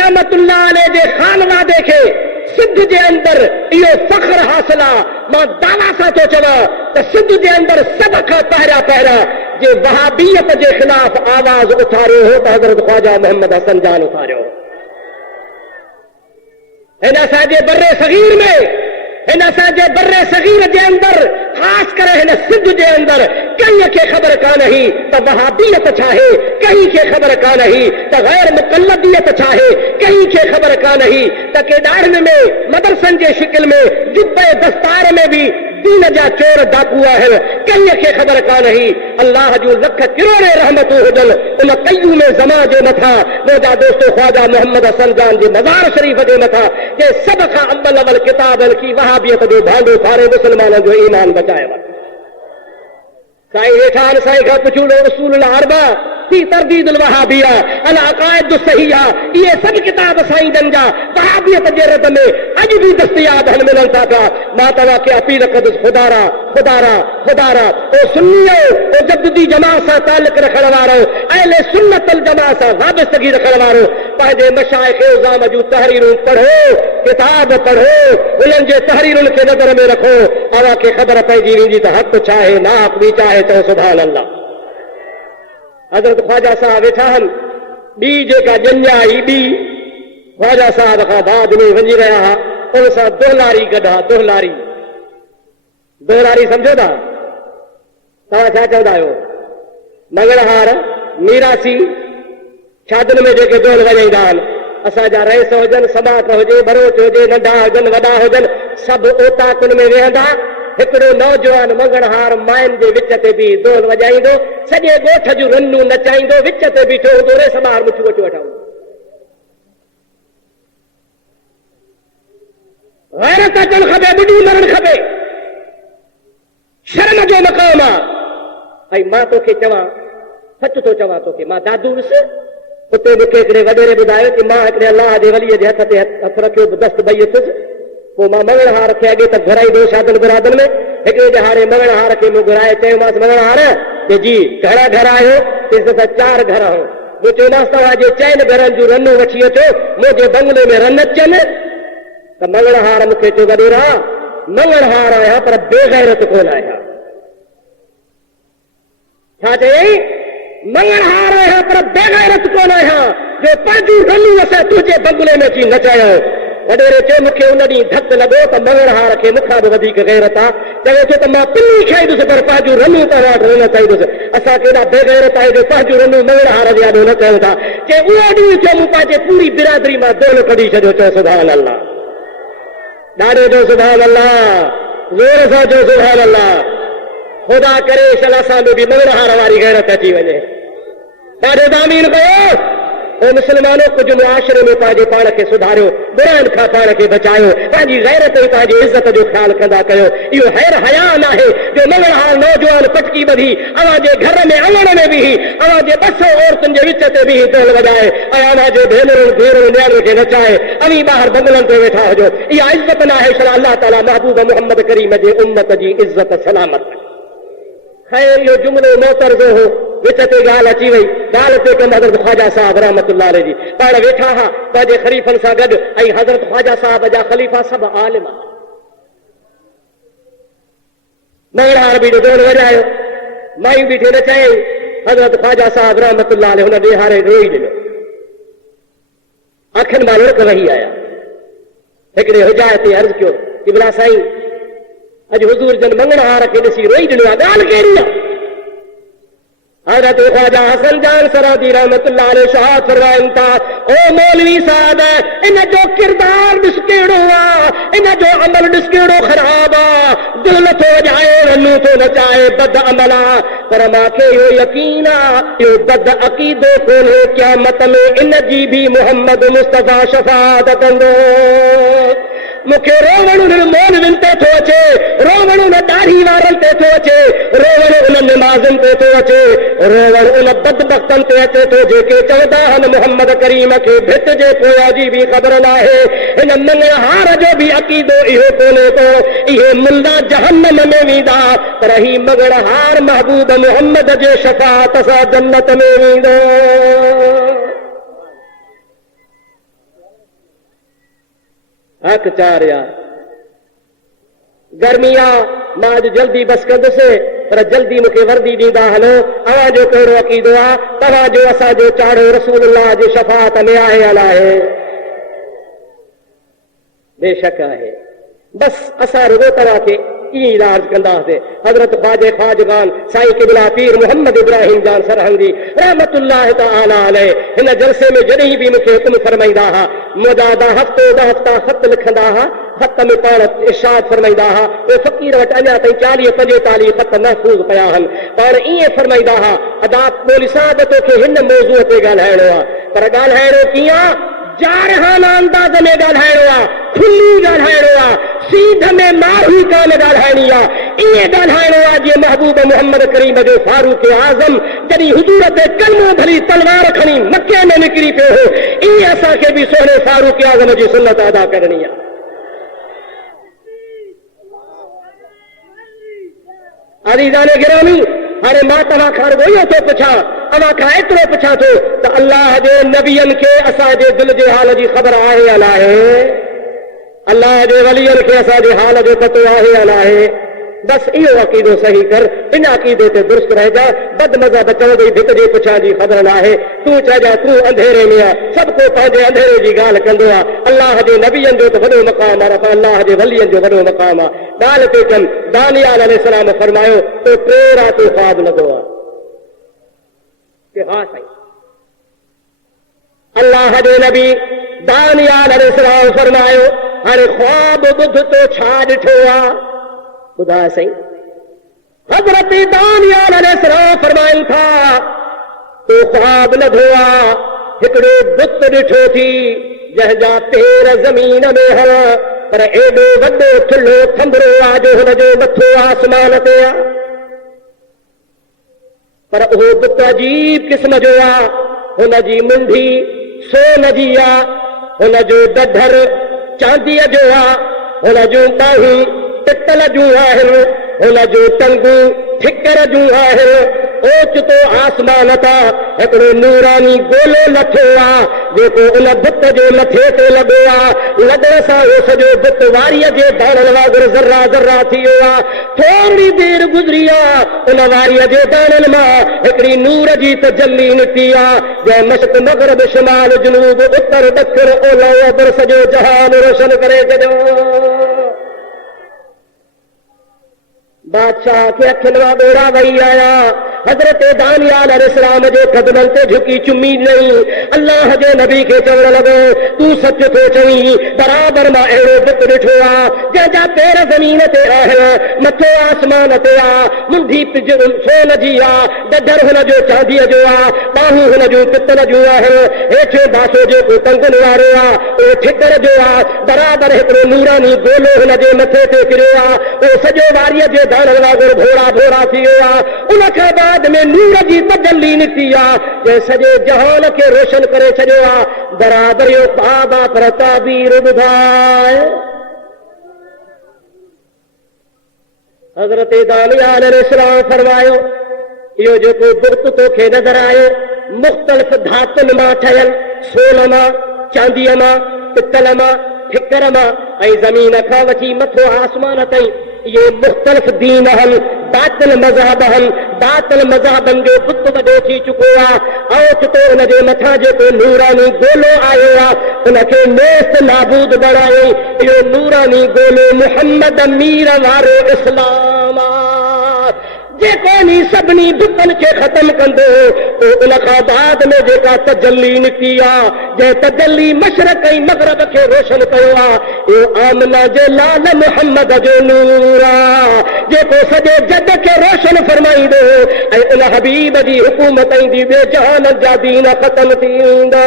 रहमतुल्लाह अलैह जे खानवादे खे सिंध जे अंदरि इहो फ़ख्र हासिल आहे मां दावा सां थो चवां त सिंध जे अंदरि सभ खां पहिरियां जे वहाबियत जे ख़िलाफ़ आवाज़ उथारियो हो त हज़रत ख्वाजा मोहम्मद हसन जान उथारियो हिन असांजे बर्रे सगीर में इन असांजे बर्रे सगीर जे अंदर ख़ासि करे हिन सिंध जे अंदर कंहिं खे ख़बर कान हुई त वहाबियत छा आहे, कंहिं खे ख़बर कान हुई त गैर मुक़ल्लदियत छा आहे, कंहिं खे ख़बर कान हुई त केॾारनि में मदरसनि जे शिकिल में जुब्बे दस्तार में भी दीन जा चोर डाकू आहिनि, कंहिं खे ख़बर कान हुई। अल्लाह जूं लख किरोड़े रहमतूं हुजनि उन क़य्यूम ज़मा जे मथां, मुंहिंजा दोस्तो ख्वाजा मोहम्मद हसन जान जे मज़ार शरीफ़ जे मथां, जे सभ खां अव्वल किताब लिखी वहाबियत जो भांडो फाड़े मुस्लमाननि जो ईमान बचायो। साईं वेठा आहिनि, साईं खां पुछूं उसूल अरबा फी तरदीद वहाबिया अल अक़ाइद सहीहा, इहे सभु किताब साईं जन जा वहाबियत जे रद में अॼु बि दस्तयाब हल मिलनि था पिया। मां तव्हांखे अपील कंदुसि, खुदारा खुदारा खुदारा ओ सुन्नियो, ओ जद्दी जमात सां ताल्लुक़ रखण वारो, अहले सुन्नत अल जमात सां वाबस्तगी रखण वारो, पंहिंजे मशाइख़ इज़ाम जूं तहरीरूं पढ़ो, किताब पढ़ो, उन्हनि जे तहरीरुनि खे नज़र में रखो, तव्हांखे ख़बर पइजी वेंदी त हक़ छा आहे, नाहक़ बि छा आहे। चओ सुभान अल्लाह। हज़रत ख्वाजा साहब वेठा आहिनि, ॿी जेका ॼञा आई ॿी ख्वाजा साहब खां बाद में वञी रहिया हुआ, उन सां दोहलारी गॾा, दोहलारी दोहलारी सम्झो था तव्हां छा चवंदा आहियो? मंगलहार, मीरासी, शादियुनि में जेके ढोल वॼाईंदा आहिनि, असांजा रईस हुजनि, समाट हुजे, बरोच हुजे, नंढा हुजनि, वॾा हुजनि, सभु ओताकुनि में वेहंदा। हिकिड़ो नौजवान मंगणहार माइन जे विच ते बि ढोल वॼाईंदो, सॼे ॻोठ जूं रनूं नचाईंदो, विच ते बीठो हूंदो, रेस ॿार मुठियूं वठी वठूं। गैरत अचणु खपे, ॿुॾी मरणु खपे, शर्म जो मक़ाम आहे। भई मां तोखे चवां, सच थो चवां तोखे, मां दादू हुयुसि, उते मूंखे हिकिड़े वॾेरे ॿुधायो कि मां हिकिड़े अलाह जे वलीअ जे हथ ते हथ रखियो, दस्त ॿई अथुसि, पोइ मां मंगणहार खे अॻे त घुराईंदो शादियुनि मुरादनि में, हिकिड़े ॾहाड़े मंगणहार खे मूं घुराए, चयोमांसि मंगणहार के जी घणा घर आहियो? चइसि 4 घर आहियूं। मूं चयोमांसि तव्हांजे 4 घरनि जूं रनूं वठी अचो, मुंहिंजे बंगले में रन अचनि। त मंगणहार मूंखे चयो वॾेरा, मंगणहार आहियां पर बेगैरत कोन आहियां। छा चयई? मंगणहार आहियां पर बेगैरत कोन आहियां, जो पंहिंजूं रनूं असां तुंहिंजे बंगले में अची नचायो। वॾेरे चयो मूंखे उन ॾींहुं धक लॻो त मंगणहार खे मूंखां बि वधीक गैरत आहे। चवे थो त मां पिनी खाईंदुसि पर पंहिंजूं रनूं तव्हां वटि न चाहींदुसि। असां केॾा बेगैरत आहियूं जो पंहिंजूं रनूं मंगणहार जे आॾो न कयूं था। के उहो ॾींहुं चयो मूं पंहिंजे पूरी बिरादरी मां दोल कढी छॾियो। चयो सुभान अल्लाह, ॾाढो जो सुभान अल्लाह, ज़ोर सां जो सुभान अल्लाह। ख़ुदा करे शल असां में बि मंगणहार वारी गैरत अची वञे। ॾाढो दामीन कयो। ओ मुस्लमानो, कुझु मुआशरे में पंहिंजे पाण खे सुधारियो, बुराइनि खां पाण खे बचायो, पंहिंजी गैरत ऐं पंहिंजी इज़त जो ख़्यालु कंदा कयो। इहो हैर हया न आहे जो मंगणहार नौजवान पटकी ॿधी अव्हां जे घर में अंगण में बीही, अव्हां जे 200 औरतुनि जे विच ते बीही ढोल वॼाए ऐं अव्हां जे भेनरुनि धीअरुनि न्याणियुनि खे नचाए, अवी ॿाहिरि बंगलनि ते वेठा हुजो। इहा इज़त न आहे। अल्लाह ताला महबूब मोहम्मद करीम जे उम्मत जी इज़त सलामत। ख़ैर इहो जुमिलो मोतरज़ो हो, विच ते ॻाल्हि अची वई। ॻाल्हि ते कंदा हज़रत ख्वाजा साहब रहमतुल्लाह अलैह जी पाण वेठा हा पंहिंजे ख़लीफ़नि सां गॾु, ऐं हज़रत ख्वाजा साहब जा ख़लीफ़ा सभु आलिम। मंगणहार बि ढोल वॼायो, मायूं बीठियूं नचायूं। हज़रत ख्वाजा साहब रहमतुल्लाह अलैह हुन ॾेहारे रोई ॾिनो, अखियुनि मां लुड़क वही आया। हिकिड़े हुजायत ते अर्ज़ु कयो कि भला साईं, अॼु हुज़ूर जन मंगणहार खे ॾिसी रोई ॾिनो आहे, ॻाल्हि कहिड़ी आहे? हज़रत ख्वाजा हसन जान सरादी रहमतुल्लाह अलैह शाह फरमाइनि था, ओ मौलवी साहब, इन जो किरदार ॾिस कहिड़ो आहे, इन जो अमल ॾिस कहिड़ो ख़राब आहे। दिल नथो वॼाए, रनूं थो नचाए, बद अमल आहे। पर मूंखे इहो यकीन आहे इहो बद अक़ीदो कोन्हे, क़यामत में इन जी बि मोहम्मद मुस्तफ़ा शफ़ाअत कंदो। मूंखे रोवण उन मौलवियुनि ते थो अचे, रोवण उन दाढ़ी वारनि ते थो अचे, रोवण उन निमाज़नि ते थो अचे, रोवण उन बदबख्तनि ते अचे थो जेके चवंदा आहिनि मोहम्मद करीम खे भित जे पोयां जी बि ख़बर न आहे। हिन मंगणहार जो बि अक़ीदो इहो कोन्हे को इहे मुल्ला जहन्नम में वेंदा, पर ही मंगणहार महबूब मोहम्मद जे शफ़ाअत सां जन्नत में वेंदो। हक़ चार यार, गर्मी आहे, मां अॼु जल्दी बस कंदुसि, पर जल्दी मूंखे वर्दी ॾींदा हलो। अव्हां जो कहिड़ो अक़ीदो आहे? तव्हांजो असांजो चाढ़ो रसूलुल्लाह जी शफ़ाअत में आहे या न आहे? बेशक आहे। बस असां रुगो तव्हांखे ई इलाज कंदासीं। हज़रत ख्वाजे ख्वाजगान साईं क़िबला पीर मोहम्मद इब्राहिम जान सरहंदी रहमतुल्लाह तआला अलैह हिन जलसे में जॾहिं बि मूंखे हुकुम फरमाईंदा हुआ, मुजादा हफ़्तो ॿ हफ़्ता ख़त लिखंदा हुआ, ख़त में पाण इरशाद फरमाईंदा हुआ, उहे फ़क़ीर वटि अञा ताईं 40-45 ख़त महफ़ूज़ पिया आहिनि। पाण ईअं फरमाईंदा हुआ, अदा मौलवी साहिब तोखे हिन मौज़ूअ ते ॻाल्हाइणो आहे, पर ॻाल्हाइणो कीअं? जारहाना अंदाज़ में ॻाल्हाइणो आहे, खुली ॻाल्हाइणो आहे, सीध में माही कान ॻाल्हाइणी आहे। ईअं ॻाल्हाइणो आहे जीअं महबूब मोहम्मद करीम जो फारूक आज़म जॾहिं हुजूर ते कलमो भरी तलवार खणी मके में निकिरी पियो हो, ईअं असांखे बि सोने फारूक आज़म जी सुन्नत अदा करणी आहे। अज़ीज़ाने गिरामी, हाणे मां तव्हां खां इहो थो पुछां, अव्हां खां एतिरो पुछां थो त अल्लाह जे नबियनि खे असांजे दिलि जे हाल जी ख़बर आहे या न आहे? अल्लाह जे वलियनि खे असांजे हाल जो पतो आहे या न आहे? बसि इहो अक़ीदो सही कर, इन अक़ीदे ते दुरुस्त रहिजा। बदमज़हब चवंदे भित जे पुछां जी ख़बर न आहे, तूं चइजां तूं अंधेरे में आहे, सभु को पंहिंजे अंधेरे जी ॻाल्हि कंदो आहे। अल्लाह जे नबियनि जो त वॾो मक़ाम आहे, पर अल्लाह जे वलियनि जो वॾो मक़ाम आहे। ॻाल्हि ते कनि, दानियाल अलैहिस्सलाम फरमायो तो 3 रातूं ख्वाब लॻो आहे कि हा साईं। अल्लाह जे नबी दानियाल अलैहिस्सलाम फरमायो, हाणे ख्वाब ॿुध तो छा ॾिठो आहे? ॿुधा साईं। हज़रत दानियाल अलैहिस्सलाम फरमाइनि था, तो ख्वाब लॻो आहे हिकिड़ो बुत ॾिठो थी जंहिंजा पेर ज़मीन में हुआ, पर एॾो वॾो थुल्हो थंभरो आहे जो हुनजो मथो आसमान ते आहे। पर उहो बुत अजीब क़िस्म जो आहे, हुनजी मुंडी सोन जी आहे, हुनजो डढर चांदीअ जो आहे, हुनजूं ॿाहूं पितल जूं आहिनि, हुनजूं टंगूं ठिकर जूं आहिनि। ओचितो आसमान तां हिकिड़ो नूरानी गोलो लथो आहे जेको उन बुत जे मथे ते लॻो आहे। लॻण सां उहो सॼो बुत वारीअ जे दाणनि वांगुरु ज़र्रा ज़र्रा थी वियो आहे। थोरी देरि गुज़री आहे, उन वारीअ जे दाणनि मां हिकिड़ी नूर जी तजल्ली निकिती आहे, जंहिं मशरिक़ मग़रिब शिमाल जनूब उत्तर ॾखिण ओलह ओभर सॼो जहान रोशन करे छॾियो। बादशाह खे अखियुनि मां ॿोड़ा वही आया। हज़रत दानियाल अलैहिस्सलाम जे क़दमनि ते झुकी चुमी ॾिनई। अल्लाह जे नबी खे चवण लॻो, तूं सच थो चईं, बराबरि मां अहिड़ो बुत ॾिठो आहे जंहिंजा पेर ज़मीन ते आहिनि, मथो आसमान ते आहे, मुंडी सोन जी आहे, डढर हुनजो चांदीअ जो आहे, ॿाहूं हुनजूं पितल जूं आहिनि, हेठियों बासो जेको टंगुनि वारो आहे उहो ठिकर जो आहे। बराबरि हिकिड़ो नूरानी गोलो हुनजे मथे ते किरियो आहे, उहो सॼो वारीअ जे दाणनि वांगुरु भोरा भोरा थी वियो आहे। उन खां बाद में नूर जी तजल्ली निकिती आहे जंहिं सॼे जहान खे रोशन करे छॾियो आहे। बराबरि इहो ख्वाब आहे, पर ताबीर ॿुधाए। हज़रत दानियाल अलैहिस्सलाम फरमायो, इहो जेको बुत तोखे नज़र आयो मुख़्तलिफ़ धातुनि मां ठहियल, सोन मां, चांदीअ मां, पितल मां, ठिकर मां ऐं ज़मीन खां वठी मथो आसमान ताईं, ये मुख़्तलिफ़ दीन आहिनि, बातिल मज़हब आहिनि। बातिल मज़हबनि जो बुत वॾो थी चुको आहे। ओचितो उनजे मथां जेको नूरानी गोलो आयो आहे उनखे नेस्त नाबूद बणायो। इहो नूरानी गोलो मुहम्मद मीर वारो इस्लाम आहे जेको नी सभिनी बुतनि खे ख़तम कंदो। उन खां बाद में जेका तजल्ली निकिती आहे, जंहिं तजल्ली मशरक़ ऐं मग़रिब खे रोशन कयो आहे, इहो आमना जे लाल मुहम्मद जो नूर आहे जेको सॼे जग खे रोशन फरमाईंदो ऐं उन हबीब जी हुकूमत ईंदी, ॿिए जहान जा दीन ख़तम थींदा।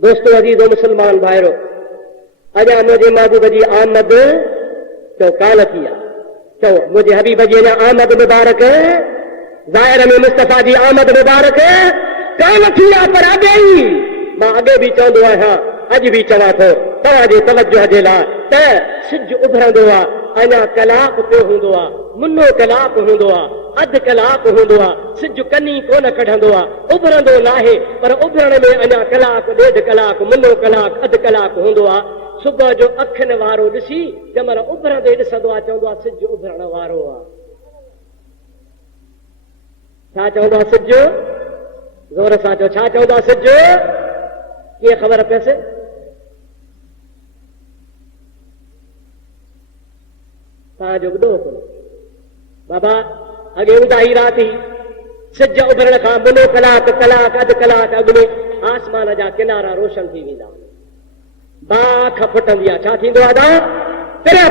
दोस्तों अजीज़ो मुसलमान भाइरो, अञा मुंहिंजे महबूब जी आमद चओ कान थी आहे। चओ मुंहिंजे हबीब जी अञा आमद मुबारक, ज़ाहिर में मुस्तफ़ा जी आमद मुबारक कान थी आहे, पर अॻे ई मां अॻे बि चवंदो आहियां, अॼु बि चवां थो तव्हांजे तवजह जे लाइ त सिज उभरंदो आहे, अञा कलाक पियो हूंदो आहे, मुनो कलाक हूंदो आहे, अधु कलाक हूंदो आहे, सिज कनी कोन कढंदो आहे, उभरंदो नाहे, पर उभरण में अञा कलाक, ॾेढ कलाक, मुनो कलाक, अधु कलाक हूंदो आहे। सुबह जो अखियुनि वारो ॾिसी जंहिंमहिल उभरंदे ॾिसंदो आहे चवंदो आहे सिज उभरण वारो आहे। छा चवंदो आहे सिज? ज़ोर सां चओ, छा चवंदो आहे सिज? कीअं ख़बर पियसि? तव्हांजो ॿुधो कोन्हे बाबा, अॻे हूंदा ई राति सिज उभरण खां मुनो कलाक अधु कलाक अॻु में आसमान जा किनारा रोशन थी वेंदा, बाख फुटंदी आहे। छा थींदो आहे?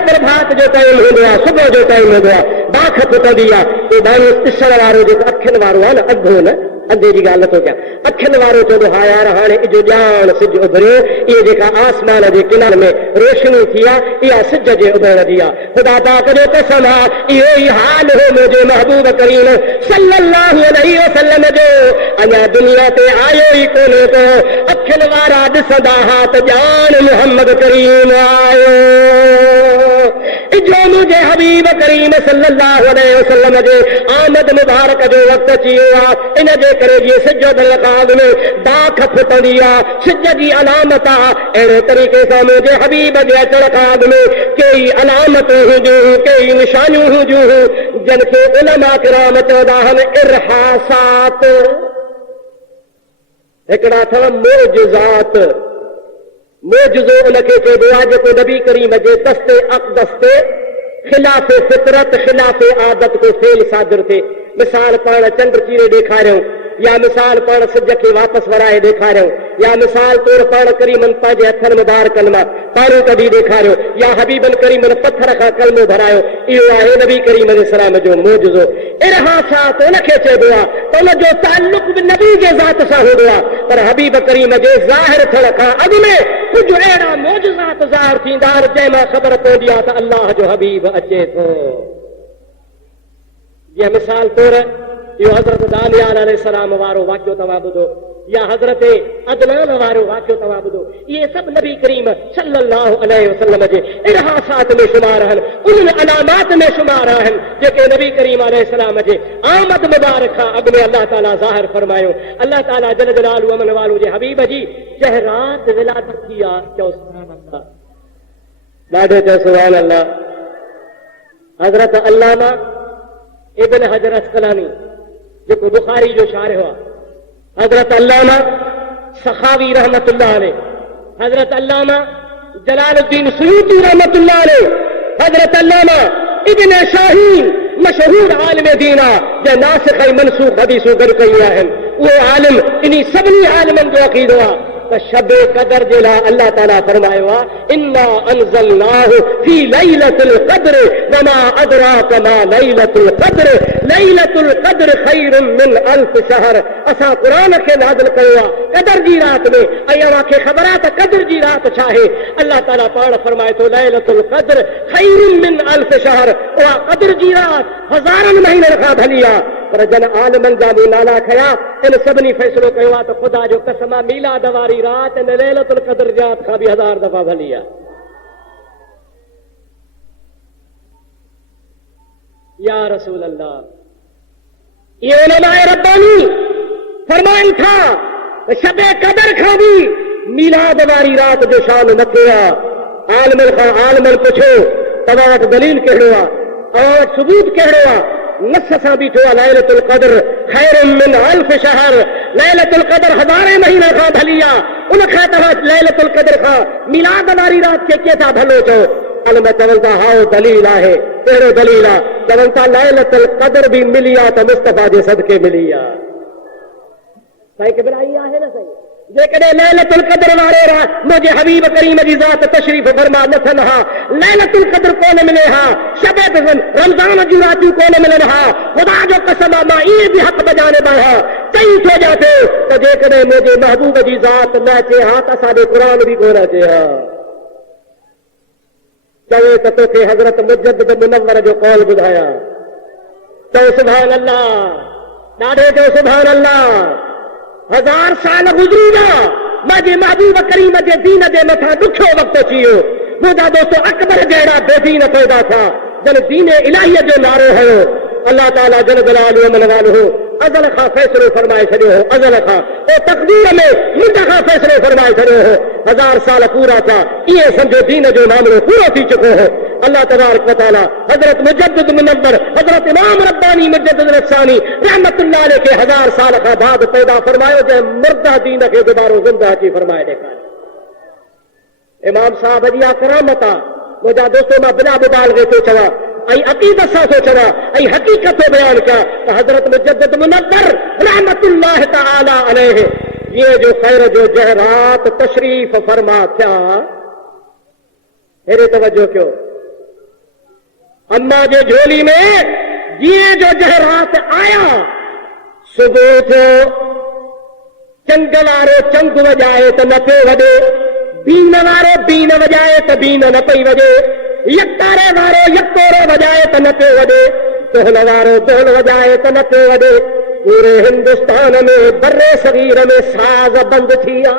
प्रभात जो टाइम हूंदो आहे, सुबुह जो टाइम हूंदो आहे, बाख फुटंदी आहे। माण्हू ॾिसण वारो जेको अखियुनि वारो आहे न, अधो न अंधे जी ॻाल्हि नथो कयां, अखियुनि वारो चवंदो हा यार हाणे इजो ॼाण सिज उभरियो। इहे जेका आसमान जे किनारे में रोशनी थी आहे इहा सिज जे उभरण जी आहे। ख़ुदा पाक जो कसम आहे इहो ई हाल हो मुंहिंजे महबूब करीम सल्लल्लाहु अलैहि वसल्लम जो। अञा दुनिया ते आयो ई कोन्हे को अखियुनि वारा ॾिसंदा हा त ॼाण मुहम्मद करीम आयो। जो मुंहिंजे हबीब करीम सल्लल्लाहु अलैहि वसल्लम जे आमद मुबारक जो वक़्तु अची वियो आहे। इन जे करे जीअं सिज उभरण खां अॻु में बाख फुटंदी आहे, सिज जी अलामत आहे, अहिड़े तरीक़े सां मुंहिंजे हबीब जे अचण खां अॻु में कई अलामतूं हुजूं, कई निशानियूं हुजूं जिनखे उलमा किराम चवंदा आहिनि इरहासात। हिकिड़ा अथव मोजज़ात। मोजज़ो उनखे चइबो आहे जेको नबी करीम जे दस्ते अक़दस ते खिलाफ़े फितरत खिलाफ़े आदत को फेल सादिर थिए। मिसाल पाण चंड चीरे ॾेखारियूं, या मिसाल पाण सिज खे वापसि वराए ॾेखारियूं, या मिसाल तौर पाण करीमन पंहिंजे हथनि में मुबारकनि मां पाणी कढी ॾेखारियो, या हबीबन करीमन पत्थर खां कलमो भरायो। इहो आहे नबी करीम अलैहिस्सलाम जो मोजज़ो। इरहासात उनखे चइबो आहे त उनजो ताल्लुक बि नबी जे ज़ात सां हूंदो आहे, पर हबीब करीम जे ज़ाहिर थियण खां अॻु में कुझु अहिड़ा मोजज़ात ज़ाहिर थींदा आहिनि जंहिंमां ख़बर पवंदी आहे त अल्लाह जो हबीब अचे थो। जीअं मिसाल तौर इहो हज़रत दानियाल अलैहिस्सलाम वारो वाक़ियो तव्हां ॿुधो, या हज़रत अदनान वारो वाक़ियो तव्हां ॿुधो। इहे सभु नबी करीम सल्लल्लाहु अलैहि वसल्लम जे इरहासात में शुमार आहिनि, उन अलामात में शुमार आहिनि जेके नबी करीम अलैहिस्सलाम जे आमद मुबारक खां अॻु में अल्लाह ताला ज़ाहिर फरमायो। अल्लाह ताला जल जलालहु अमन वालो जे हबीब जी जंहिं राति विलादत थी आहे, चओ सुभान अल्लाह, ॾाढो चओ सुभान अल्लाह। हज़रत अल्लामा इब्न हजर अस्क़लानी जेको बुखारी जो शारिह आहे, हज़रत अल्लामा सखावी रहमतुल्लाह अलैह, हज़रत अल्लामा जलालुद्दीन सुयूती रहमतुल्लाह अलैह, हज़रत अल्लामा इब्न शाहीन मशहूर आलिम दीना जंहिं नासिख़ ऐं मनसूख़ हदीसूं गॾु कयूं आहिनि। उहो आलिम इन्ही सभिनी आलिमनि जो अक़ीदो आहे त शबे क़दर जे लाइ अल्लाह ताला फरमायो आहे इन्ना अंज़लनाहु फी लैलतुल क़द्र वमा अदराक मा लैलतुल क़द्र लैलतुल क़द्र खैरुम मिन अल्फ शहर। असां क़ुरान खे नाज़िल कयो आहे क़दर जी राति में, ऐं अव्हांखे ख़बर आहे त क़द्र जी राति छा आहे। अल्लाह ताला पाण फरमाए थो लैलतुल क़द्र खैरुम मिन अल्फ शहर, उहा क़द्र जी राति हज़ारनि महीननि खां भली आहे। पर जन आलिमनि जा मूं नाला खया, इन सभिनी फ़ैसिलो कयो आहे त ख़ुदा जो कसम आहे मीलाद वारी राति इन लैलतुल क़द्र राति खां बि 1000 दफ़ा भली आहे। या रसूल अल्लाह, ये उलमाए रब्बानी फरमाइनि था त शबे क़द्र खां बि मीलाद वारी राति जो शान मथे आहे। आलिमनि खां आलिमनि पुछो तव्हां वटि दलील कहिड़ो आहे, तव्हां वटि सबूत कहिड़ो आहे। नस सां बीठो आहे लैलतुल क़द्र खैरुम मिन अल्फ शहर, लैलतुल क़द्र 1000 महीना खां भली आहे। उन खां तव्हां लैलतुल क़द्र खां मीलाद वारी राति खे केतिरा भलो चओ। आलिम चवनि था हाओ दलील आहे। कहिड़ो दलील आहे? चवनि था लैलतुल क़द्र बि मिली आहे त मुस्तफ़ा जे सदके मिली आहे। साईं किबराई आहे न साईं, जेकॾहिं लैलतुल क़द्र वारे मुंहिंजे हबीब करीम जी ज़ात तशरीफ़ फरमा न थियनि हा, लैलतुल क़द्र कोन मिले हा, शबे रमज़ान जूं रातियूं कोन मिलनि हा, ख़ुदा जो कसम आहे मां इहे बि हक़ बजाने हा चई थो ॼाते त जेकॾहिं मुंहिंजे महबूब जी ज़ात न अचे हा त असांजो क़ुरान बि कोन अचे हा। चवे त तोखे हज़रत मुजद्दिद मुनव्वर जो कौल ॿुधाया, चओ सुभान अल्लाह, ॾाढो चओ सुभान अल्लाह। 1000 साल गुज़री विया, मुंहिंजे महबूब करीम जे दीन जे मथां ॾुखियो वक़्तु अची वियो। मुंहिंजा दोस्त अकबर जहिड़ा बेदीन पैदा थिया, जन दीन इलाहीअ जो नारो हयो। अल्लाह ताला जल जलालहु अमन वालहु अज़ल खां फ़ैसिलो फरमाए छॾियो हो, अज़ल खां ओ तक़दीर में मुंड खां फ़ैसिलो फरमाए छॾियो हो। 1000 साल पूरा थिया, इहे सम्झो दीन जो मामलो पूरो थी चुको हो। अल्लाह तबारक व तआला हज़रत मुजद्दिद मुनव्वर हज़रत इमाम रब्बानी मुजद्दिद रसानी रहमतुल्लाह अलैह के 1000 साल खां बाद पैदा फरमायो, जंहिं मुर्दा दीन खे दोबारो ज़िंदा अची फरमाए ॾेखारियो। इमाम साहब जी करामत आहे। मुंहिंजा दोस्तो मां बिना मुबालगे थो चवां ऐं अक़ीदत सां थो चवां ऐं हक़ीक़त थो बयान कयां त हज़रत मुजद्दिद मुनव्वर रहमतुल्लाह तआला अलैह जीअं जो ख़ैर जो जहरात तशरीफ़ फरमा थिया, हेरे तवजो कयो, अम्मा जे झोली में जीअं जो जहरात आया, सुबुह थियो, चंग वारो चंग वॼाए त न पियो वॼे, बीन वारो बीन वॼाए त बीन न पई वॼे, यकतारे वारो यकतोरो वॼाए त न पियो वॼे, दोहल वारो दोहल वॼाए त न पियो वॼे। पूरे हिंदुस्तान में बर्रे सगीर में साज़ बंदि थी विया।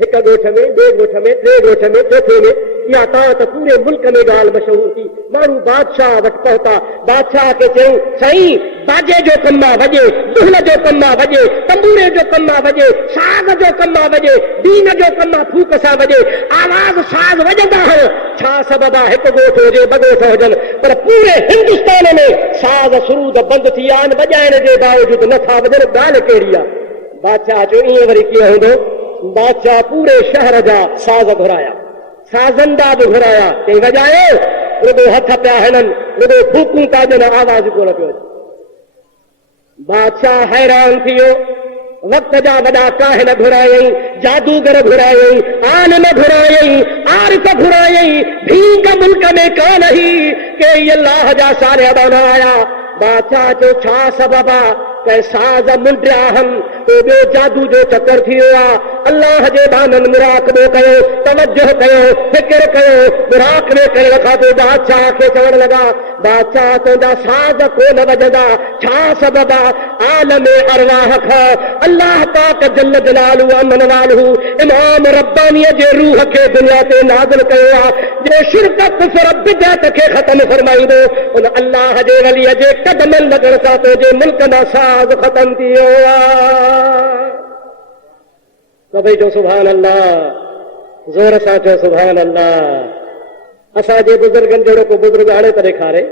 हिक ॻोठ में, ॿिए ॻोठ में, टे ॻोठ में, चौथे में, या त पूरे मुल्क में ॻाल्हि मशहूर थी। माण्हू बादशाह वटि पहुता, बादशाह खे चयूं साईं बाजे जो कमु वॼे, दुहल जो कमु वॼे, तंबूरे जो कमु वॼे, साज़ जो कमु वॼे, बीन जो कमु फूक सां वॼे, आवाज़ साज़ वॼंदा हो। छा सबबु आहे? हिकु ॻोठ हुजे, ॿ ॻोठ हुजनि, पर पूरे हिंदुस्तान में साज़ सुरूद बंदि थी विया आहिनि, वॼाइण जे बावजूदि नथा वॼनि। ॻाल्हि कहिड़ी आहे? बादशाह चयो ईअं वरी कीअं हूंदो? बादशाह पूरे शहर जा साज़ घुराया, साज़ंदा बि घुराया, चई वॼायो, रुॻो हथ पिया हणनि, रुॻो फूकूं था ॾियनि, आवाज़ कोन पियो अचे। बादशाह हैरान थी वियो। वक़्त जा वॾा काहिन घुरायई, जादूगर घुरायई, आलिम घुरायई, आरिफ घुरायई, भींग मुल्क में कान ही के अल्लाह जा सारे बना आया। बादशाह जो छा सबबु आहे? कंहिं साज़ मुंडिया आहिनि, तो ॿियो जादू जो चकर थी वियो आहे। अल्लाह जे बाननि मुराक़बो कयो, तवजो कयो, फिक्र कयो, मुराक़बे करण खां पोइ बादशाह खे चवण लॻा, बादशाह तुंहिंजा साज़ कोन वॼंदा, छा सबबु आहे? आलम अरवाह खां अल्लाह पाक जल्ल जलालहू अमन वालहू इमाम रब्बानीअ जे रूह खे दुनिया ते नाज़िल कयो आहे, जो शिरक कुफ्र बिदअत खे ख़त्म फरमाईंदो। उन अल्लाह जे वलीअ जे कदमनि लॻण सां तुंहिंजे मुल्क मां साज़ ख़त्म थी वियो आहे। सभई जो सुभान अल्लाह, ज़ोर सां चओ सुभान अल्लाह। असांजे बुज़ुर्गनि जहिड़ो को बुज़ुर्ग हाणे त ॾेखारे,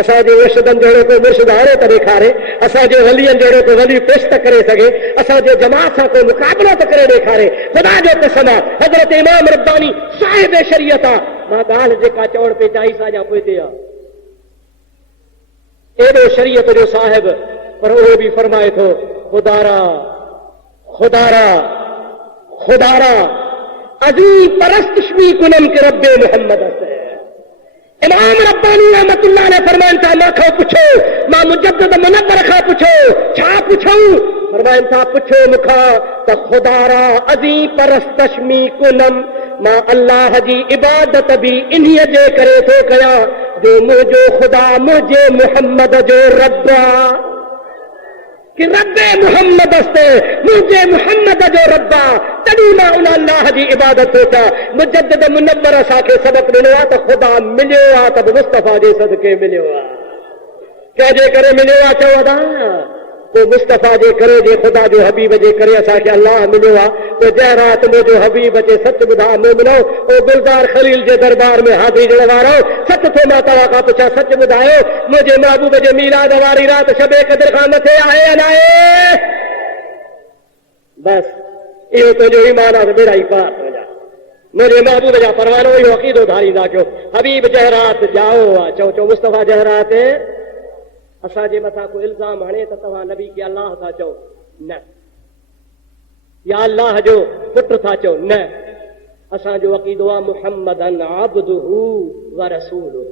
असांजे मुर्शिदनि जहिड़ो को मुर्शिद हाणे त ॾेखारे, असांजे वलीअनि जहिड़ो को वली पेश त करे सघे, असांजे जमात सां को मुक़ाबिलो त करे ॾेखारे। ख़ुदा जो कसम आहे, हज़रत इमाम रब्बानी साहिब शरीयत आहे। मां ॻाल्हि जेका चवण पे चाही सां पोइ ते आहे, एॾो शरीयत जो साहिब, पर उहो बि फरमाए थो खुदारा खुदारा खुदारा अज़ीम परस्तशमी कुनम के रब्बे मोहम्मद से। इमाम रब्बानी रहमतुल्लाह अलैह फरमाइनि था, मां पुछो, मां मुजद्दिद मुनव्वर खां पुछो, छा पुछूं? फरमाइनि था पुछो मूंखां त खुदारा अज़ीम परस्तशमी कुनम, मां अल्लाह जी इबादत बि इन्हीअ जे करे थो कयां जो मुंहिंजो ख़ुदा मुंहिंजे मुहम्मद जो रब आहे, कि रब्बे मुहम्मद अस्ते, मुंहिंजे मुहम्मद जो रब आहे, तॾहिं मां उन अल्लाह जी इबादत थो कयां। मुजद्दिद मुनव्वर असांखे सबक़ ॾिनो आहे त ख़ुदा मिलियो आहे त मुस्तफ़ा जे सदके मिलियो आहे। कंहिंजे करे मिलियो आहे? चओ अदा तो मुस्तफ़ा जे करे, जे ख़ुदा जो हबीब जे करे असांखे अल्लाह मिलियो आहे। तो जंहिं राति मुंहिंजो हबीब जे सच ॿुधा मोमिनो, ओ गुलज़ार ख़लील जे दरबार में हाज़िरी ॾियण वारो, सच थो मां तव्हां खां पुछां, सच ॿुधायो मुंहिंजे महबूब जे मीलाद वारी राति शबे क़द्र खां मथे आहे या न आहे? बस इहो तुंहिंजो ईमान आहे त बेड़ा ई पार थो जा। मुंहिंजे महबूब जा परवानो इहो अक़ीदो धारींदा कयो, हबीब जंहिं राति ॼाओ आहे, चओ मुस्तफ़ा जंहिं राति असांजे मथां को इल्ज़ाम हणे त तव्हां नबी खे अल्लाह था चओ, न, या अल्लाह जो पुटु था चओ, न। असांजो अक़ीदो आहे मुहम्मदन अब्दुहू व रसूलुहू,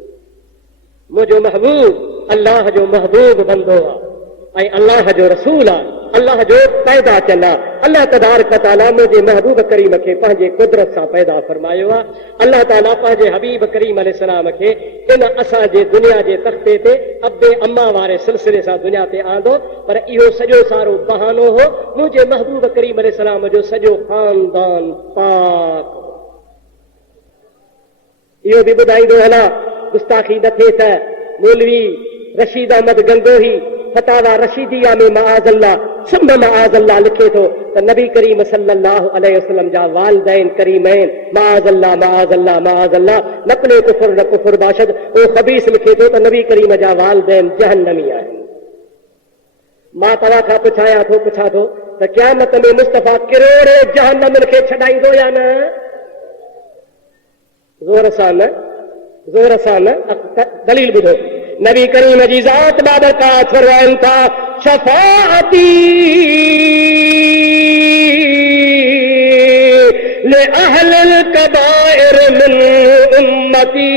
मुंहिंजो महबूब अल्लाह जो महबूब बंदो आहे ऐं अल्लाह जो रसूल आहे, अल्लाह जो पैदा चल आहे। अल्लाह तबारक व तआला मुंहिंजे महबूब करीम खे पंहिंजे कुदरत सां पैदा फरमायो आहे। अल्लाह ताला पंहिंजे हबीब करीम अलैहिस्सलाम खे इन असांजे दुनिया जे तख़्ते ते अब्बे अम्मा वारे सिलसिले सां दुनिया ते आंदो, पर इहो सॼो सारो बहानो हो मुंहिंजे महबूब करीम अलैहिस्सलाम जो सॼो ख़ानदान पाक। इहो बि ॿुधाईंदो हलां, गुस्ताखी न थिए त मौलवी रशीद अहमद गंगोही फतावा रशीदिया में माअज़ल्लाह सुम्म माअज़ल्लाह लिखे थो त नबी करीम सल्लल्लाहु अलैहि वसल्लम जा वालिदैन करीमैन माअज़ल्लाह माअज़ल्लाह माअज़ल्लाह नकले कुफर न कुफर बाशद ओ खबीस लिखे थो त नबी करीम जा वालिदैन जहन्नमी आहिनि। मां तव्हां खां पुछा थो त क़यामत में मुस्तफ़ा किरोड़े जहन्नम खे छॾाईंदो या न? ज़ोर सां न दलील ॿुधो। नबी करीम जी ज़ात बाबरकात फरमाइनि था शफ़ाअती ले अहलिल कबाइर मिन उम्मती।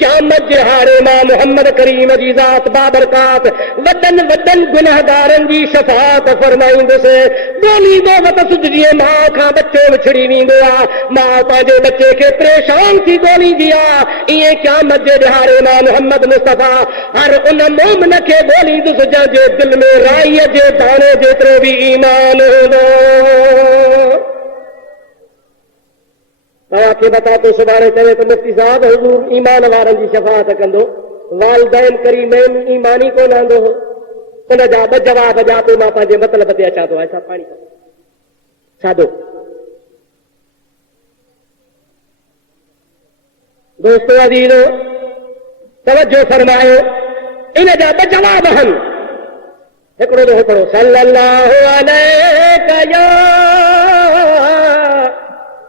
क़यामत जे हारे मां मोहम्मद करीम जी ज़ात बाबरकात वॾनि गुनाहगारनि जी शफ़ाअत फरमाईंदुसि। ॻोल्हींदो वक़्तु जीअं माउ खां बच्चो विछड़ी वेंदो आहे, माउ पंहिंजे बच्चे खे परेशान थी ॻोल्हींदी आहे, ईअं क़यामत जे ॾिहाड़े मां मोहम्मद मुस्तफ़ा हर उन मोमिन खे ॻोल्हींदुसि जंहिंजे दिलि में राईअ जे दाणे जेतिरो बि ईमान हूंदो। तव्हांखे बता तो सुभाणे चवे त मुफ्ती साहब हुज़ूर ईमान वारनि जी शफ़ाअत कंदो, वालिदैन करीमैन ईमानी कोन आंदो हो। उन जा ॿ जवाब ॾियां पियो, मां पंहिंजे मतिलब ते अचां थो। ऐसा पाणी सादो दोस्तो अज़ीज़ो तवज्जो फरमायो, इन जा ॿ जवाब आहिनि। हिकिड़ो सल्लल्लाहु अलैहि या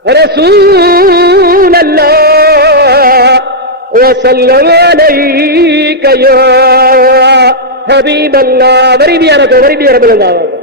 रसूल अल्लाह व सल्लल्लाहु अलैहि या हबीब अल्लाह। वरी भी बुलंद आवाज़